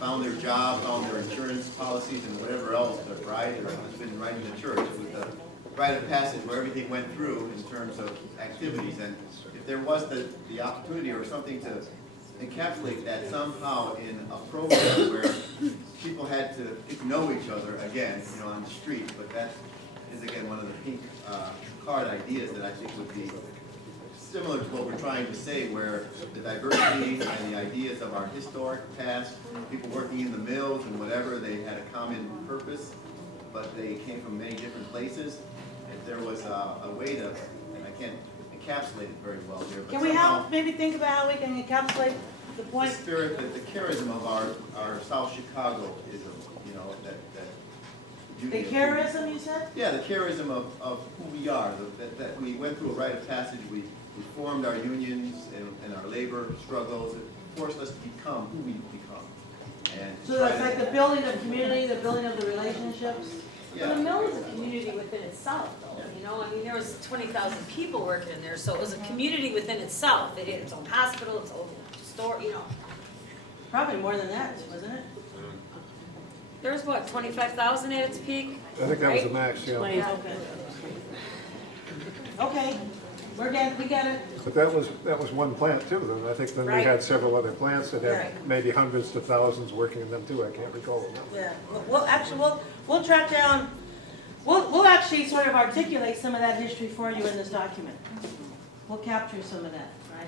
found their job, found their insurance policies and whatever else, the bride or husband right in the church. It was the rite of passage where everything went through in terms of activities. And if there was the opportunity or something to encapsulate that somehow in a program where people had to get to know each other again, you know, on the street, but that is again one of the pink card ideas that I think would be similar to what we're trying to say, where the diversity and the ideas of our historic past, people working in the mills and whatever, they had a common purpose, but they came from many different places. If there was a way to, and I can't encapsulate it very well here, but Can we somehow help maybe think about how we can encapsulate the the point? spirit, the charism of our South Chicagoism, you know, that The charism, you said? yeah, the charism of who we are, that we went through a rite of passage, we It formed our unions and our labor struggles. It forced us to become who we become. And to So try that's to- like the building of community, the building of the relationships. Well, the mill is a community within itself, though, you know, I mean, there was 20,000 people working in there, so it was a community within itself. It had its own hospital, its own store, you know. Probably more than that, wasn't it? There was what, 25,000 at its peak? I think that was the right? max, yeah. Okay. Okay, we get it. But that was one plant too, then I think then we Right. had several other plants that Right. had maybe hundreds to thousands working in them too, I can't recall. Yeah, we'll track down, we'll actually sort of articulate some of that history for you in this document. We'll capture some of that, right?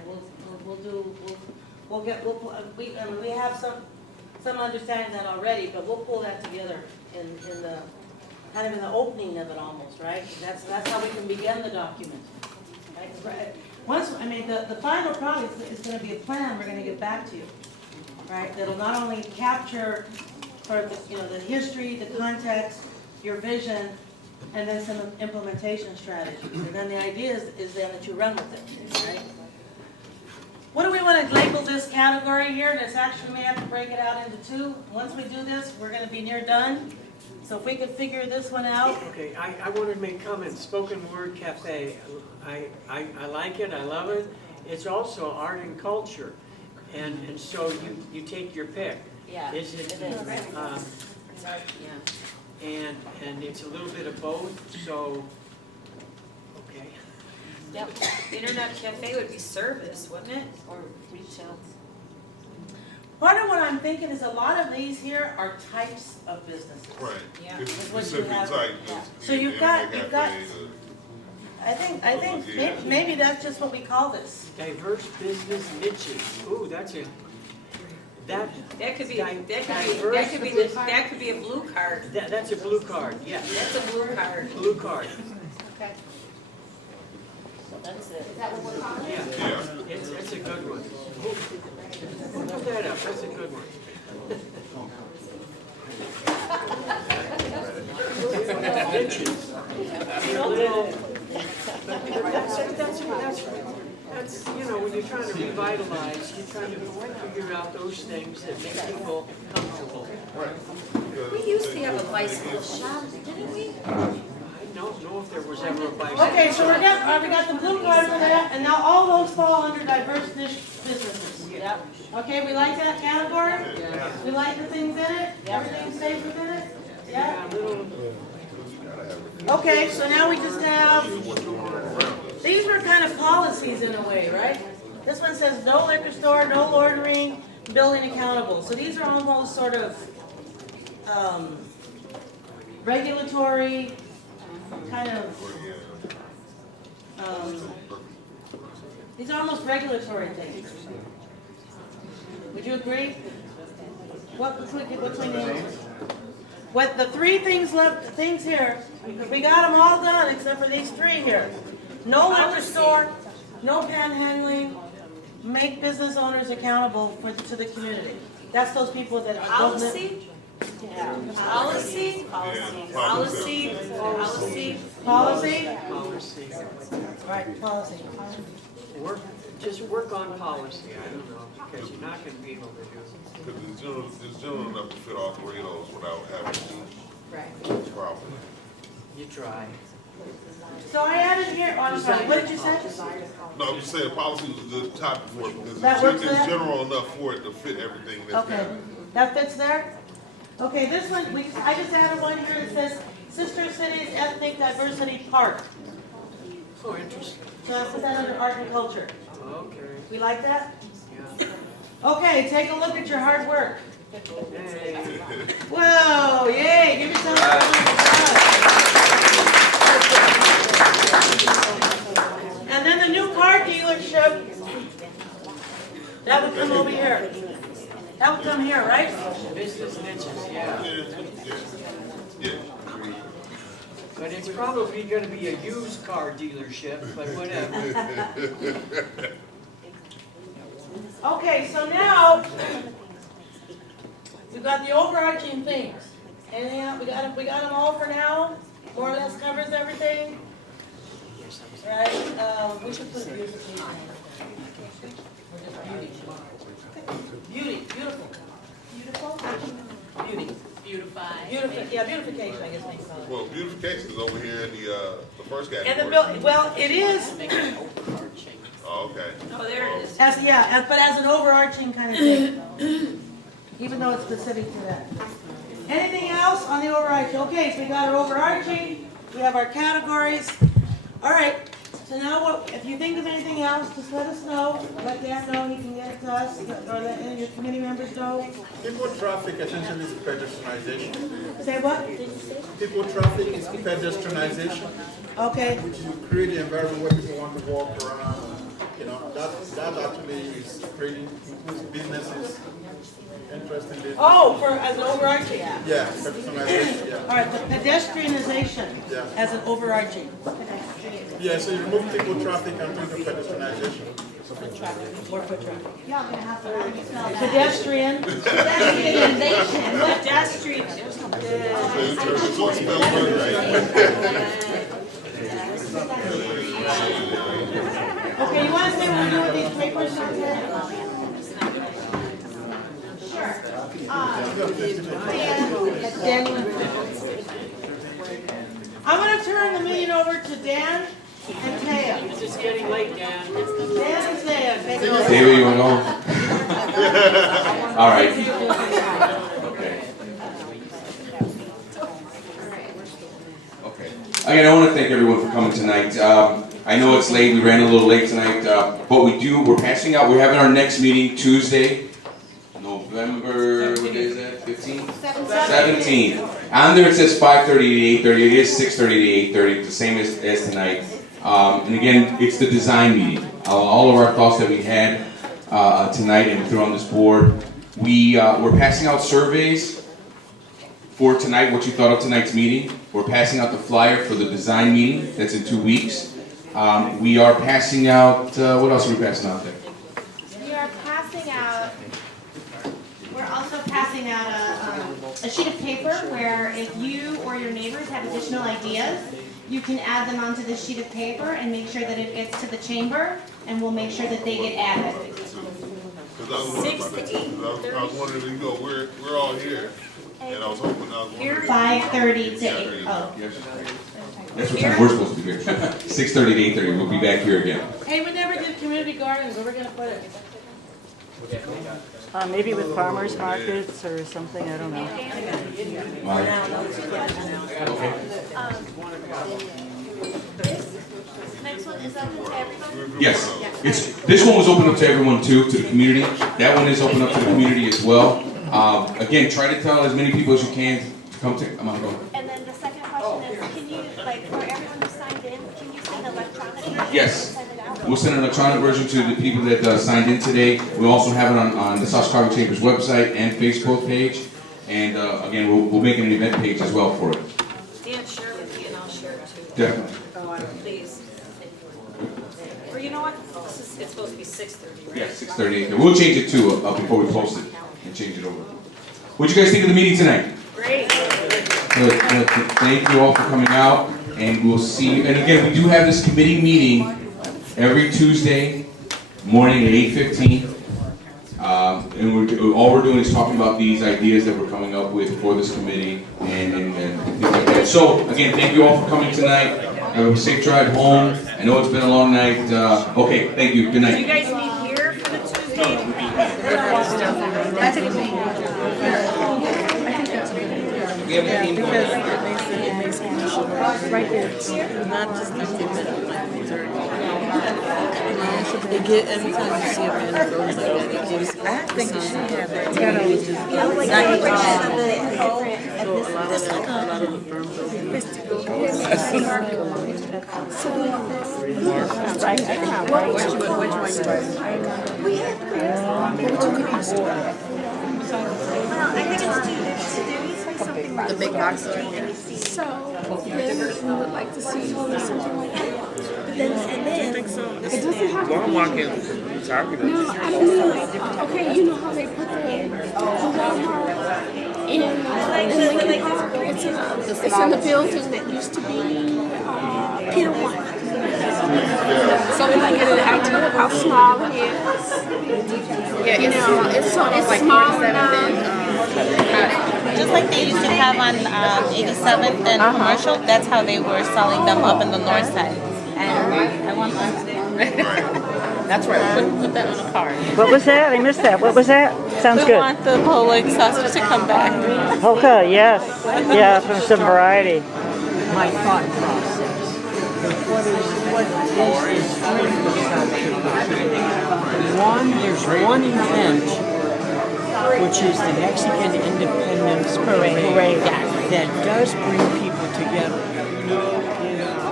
We have some understanding of that already, but we'll pull that together in the, kind of in the opening of it almost, right? That's how we can begin the document. Right? Once, I mean, the final product is gonna be a plan we're gonna get back to you, right? That'll not only capture sort of, the history, the context, your vision, and then some implementation strategies. And then the idea is then that you run with it, right? What do we want to label this category here? This actually, we may have to break it out into two. Once we do this, we're gonna be near done. So if we could figure this one out. Okay, I wanted to make comments. Spoken Word Cafe, I like it, I love it. It's also art and culture, and so you take your pick. Yeah, Is it? it is. It's art, yeah. And it's a little bit of both, so, okay. Yep, internet cafe would be service, wouldn't it? Or retail. Part of what I'm thinking is a lot of these here are types of businesses. Right. Yeah. It's That's what you specific have. type. Yeah. So you've got, I think maybe that's just what we call this. Diverse business niches. Ooh, that's a, That could be a blue card. that's a blue card, yes. That's a blue card. Blue card, Okay. That's it. Is that what we're calling it? yeah. It's a good one. Put that up, that's a good one. Niches. That's, when you're trying to revitalize, you're trying to figure out those things that make people comfortable. We used to have a bicycle shop, didn't we? I don't know if there was ever a bicycle. Okay, so we got the blue card for that, and now all those fall under diverse niche businesses. Yep. Okay, we like that category? We like the things in it? Everything stays within it? Yeah? Okay, so now we just have, these were kind of policies in a way, right? This one says no liquor store, no loitering, building accountable. So these are almost sort of regulatory, kind of, these are almost regulatory things. Would you agree? What's my name? What the three things here, because we got them all done except for these three here. No liquor store, no panhandling, make business owners accountable to the community. That's those people that are. Policy? Yeah. Policy? Policy? Policy? Policy. Right, policy. Just work on policy, I don't know, because you're not gonna be able to do it. Because it's general enough to fit all three of those without having to problem. You try. So I added here, oh, I'm sorry, what did you say? No, I'm just saying policy was a good topic for it because That works it's there? general enough for it to fit everything that's Okay, there. that fits there? Okay, this one, I just added one here that says Sister Cities Ethnic Diversity Park. Oh, interesting. So I put that under art and culture. Okay, We like that? yeah. Okay, take a look at your hard work. Hey. Whoa, yay, give yourself a round of applause. And then the new car dealership, that would come over here. That would come here, right? Business niches, yeah. Yeah. But it's probably gonna be a used car dealership, but whatever. Okay, so now, we've got the overarching themes. Anything else? We got them all for now? More or less covers everything? right? We should put beautification. Or just beauty. Beauty, beautiful. Beautiful? Beauty. Beautify. Yeah, beautification, I guess we call it. Well, beautification is over here in the first category. And the building, well, it is, Oh, okay. Oh, there it is. but as an overarching kind of thing, even though it's specific to that. Anything else on the overarching? Okay, so we got our overarching, we have our categories. All right, so now what, if you think of anything else, just let us know. Let Dan know, he can get it to us, or let any of your committee members know. People traffic essentially is pedestrianization. Say what? People traffic is pedestrianization, Okay, which you create the environment where people want to walk around. You know, that actually is creating, includes businesses, interesting businesses. oh, for, as an overarching? Yeah, pedestrianization, yeah. All right, the pedestrianization Yeah. as an overarching. Yeah, so you remove people traffic and turn to pedestrianization. Or foot traffic. Yeah, I'm gonna have to spell that. Pedestrian. Pedestrian. It's one spell word, right? Okay, you want to say what we're doing with these papers? Dan, I'm gonna turn the meeting over to Dan and Taya. It's just getting late, Dan. Dan and Taya. David, you wanna go? All right. Okay. Okay. Again, I want to thank everyone for coming tonight. I know it's late, we ran a little late tonight, but we're passing out, we're having our next meeting Tuesday, November, what day is that, 15th? 17th. On there it says 5:30 to 8:30, it is 6:30 to 8:30, the same as tonight. And again, it's the design meeting. All of our thoughts that we had tonight and through on this board, we're passing out surveys for tonight, what you thought of tonight's meeting. We're passing out the flyer for the design meeting, that's in 2 weeks. We are passing out, what else are we passing out there? We are passing out, we're also passing out a sheet of paper where if you or your neighbors have additional ideas, you can add them onto this sheet of paper and make sure that it gets to the chamber, and we'll make sure that they get added. Because I was wondering about that too. I was wondering, you know, we're all here, and I was hoping, 5:30 to 8. Oh. Yes. That's what time we're supposed to be here. 6:30 to 8:30, we'll be back here again. Hey, we never did community gardens, where we're gonna put it? Maybe with farmers markets or something, I don't know. Next one is open to everyone? Yes, this one was open up to everyone too, to the community. That one is open up to the community as well. Again, try to tell as many people as you can to come to, I'm gonna go. And then the second question is, can you, like, for everyone who signed in, can you send electronic version? Yes. Send it out? We'll send an electronic version to the people that signed in today. We also have it on the South Chicago Chamber's website and Facebook page. And again, we'll make an event page as well for it. Dan, share with me and I'll share it too. Definitely. Please. Or you know what? It's supposed to be 6:30, right? Yeah, 6:30. We'll change it too before we post it and change it over. What'd you guys think of the meeting tonight? Great. Thank you all for coming out, and we'll see you. And again, we do have this committee meeting every Tuesday morning at 8:15. And all we're doing is talking about these ideas that we're coming up with for this committee and things like that. So again, thank you all for coming tonight. Have a safe drive home. I know it's been a long night. Okay, thank you. Good Do night. you guys meet here for the Tuesday? I think that's right there. Not just it get every time you see a man goes like that, it gives. I think you should have that. So a lot of the firms the big box. So then we would like to see I think so. It doesn't have to be. No, I mean, okay, you know how they put the Walmart in Lincoln Park? It's in the building that used to be Peter 1. so we can get an idea of how small it is. Yeah, it's like small 47th and Just like they used to have on 87th and Commercial, that's how they were selling them up in the north side. And I want them to. that's right. Put that on a card. What was that? I missed that. What was that? Sounds We good. want the Polish sausage to come back. Okay, yes. Yeah, from some variety. My thought process. There's one event, which is the Mexican Independence Parade, that does bring people together.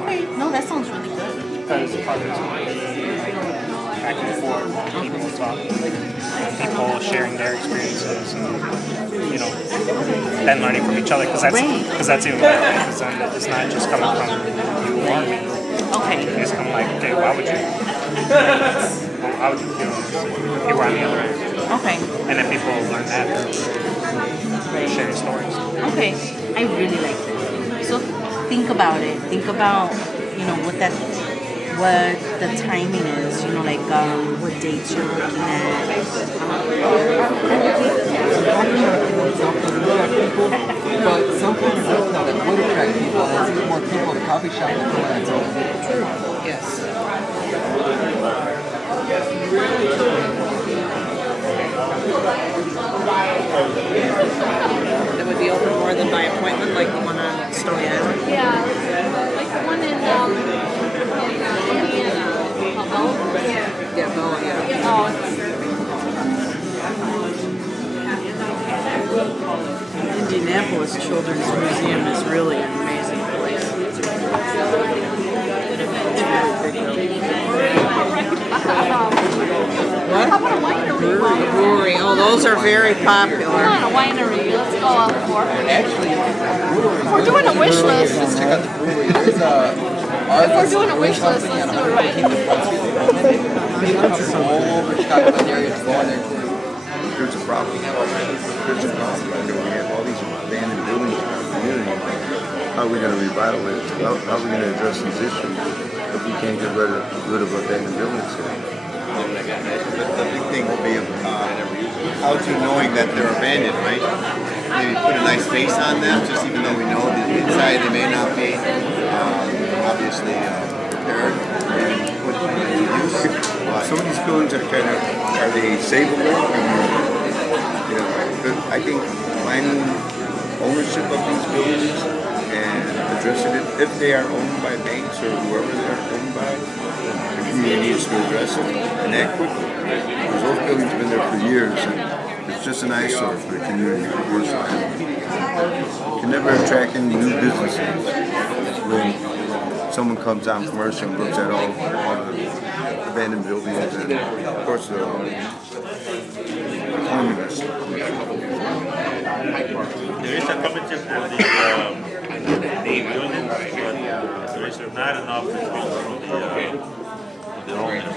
Okay, no, that sounds really good. Because others might be back and forth, people talking, people sharing their experiences, and then learning from each other. Because that's even better. Because then it's not just coming from you or me. Okay. It's coming like, okay, how would you feel if you were on the other end? Okay. And then people learn that through sharing stories. Okay. I really like that. So think about it. Think about, what the timing is, like what dates you're looking at. But some kind of hotel that would attract people has more people at the coffee shop than going at home. True. Yes. That would be open more than by appointment, like the one on Stony Island? Yeah, like the one in Indiana. Yeah, Bowen, yeah. Indianapolis Children's Museum is really an amazing place. What? How about a winery? Brewery. Oh, those are very popular. Come on, a winery. Let's go up for it. Actually, If we're doing a wish list, let's check out the brewery. There's if we're doing a wish list, let's do it right. People come from all over Chicago area to go in there. There's a problem. There's a problem. We have all these abandoned buildings in our community. How are we going to revitalize? How are we going to address these issues if we can't get rid of abandoned buildings here? The big thing will be how to knowing that they're abandoned, right? Maybe put a nice face on them, just even though we know that inside they may not be obviously repaired and put into use. Some of these buildings are they savable? I think finding ownership of these buildings and addressing it, if they are owned by banks or whoever they are owned by, the community needs to address it and act quickly. Because those buildings have been there for years and it's just an eyesore for the community. You can never attract any new businesses when someone comes down Commercial and looks at all the abandoned buildings and of course the cleanliness. There is a competition at the buildings, but there is not enough response from the owners.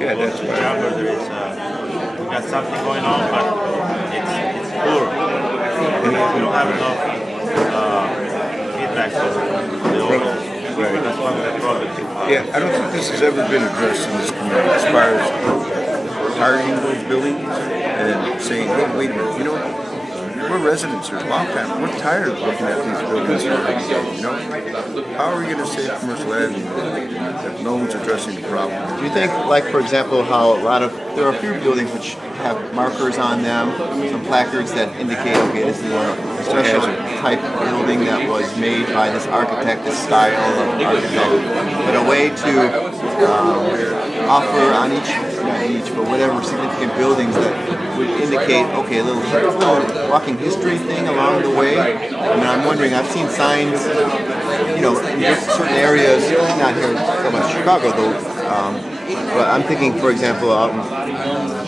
Yeah, that's right. There is we got something going on, but it's poor. We don't have enough feedback from the owners. Right. That's one of the problems. Yeah, I don't think this has ever been addressed in this community as far as targeting those buildings and saying, hey, wait a minute, we're residents here a long time. We're tired of looking at these buildings here. How are we going to save Commercial Avenue if no one's addressing the problem? Do you think, like for example, how there are a few buildings which have markers on them, some placards that indicate, okay, this is a special type of building that was made by this architect, this style of architect, but a way to offer on not each, but whatever significant buildings that would indicate, okay, a little walking history thing along the way. I mean, I'm wondering, I've seen signs, in certain areas, not here so much Chicago though, but I'm thinking, for example, out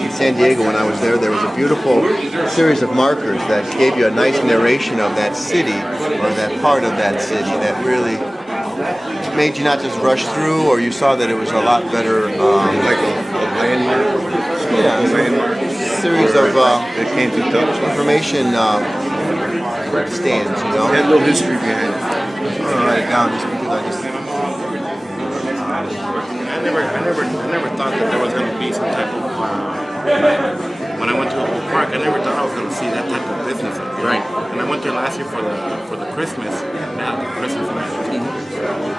in San Diego when I was there was a beautiful series of markers that gave you a nice narration of that city or that part of that city that really made you not just rush through, or you saw that it was a lot better, like a landmark? Yeah, series of that came to touch information stands, It had a little history behind it. I'm going to write it down just because I just... never thought that there was going to be some type of. When I went to Oak Park, I never thought I was going to see that type of business. Right. And I went there last year for the Christmas, the Christmas market,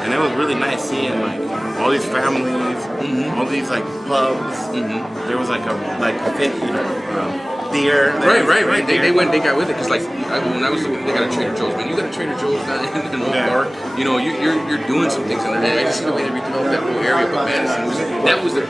and it was really nice seeing like all these families, all these like pubs. There was like a fit, deer. Right. They got with it because when I was looking, they got a Trader Joe's. Man, you got a Trader Joe's down in Oak Park. You know, you're doing some things, and I just see the way they redeveloped that whole area. But man, that was the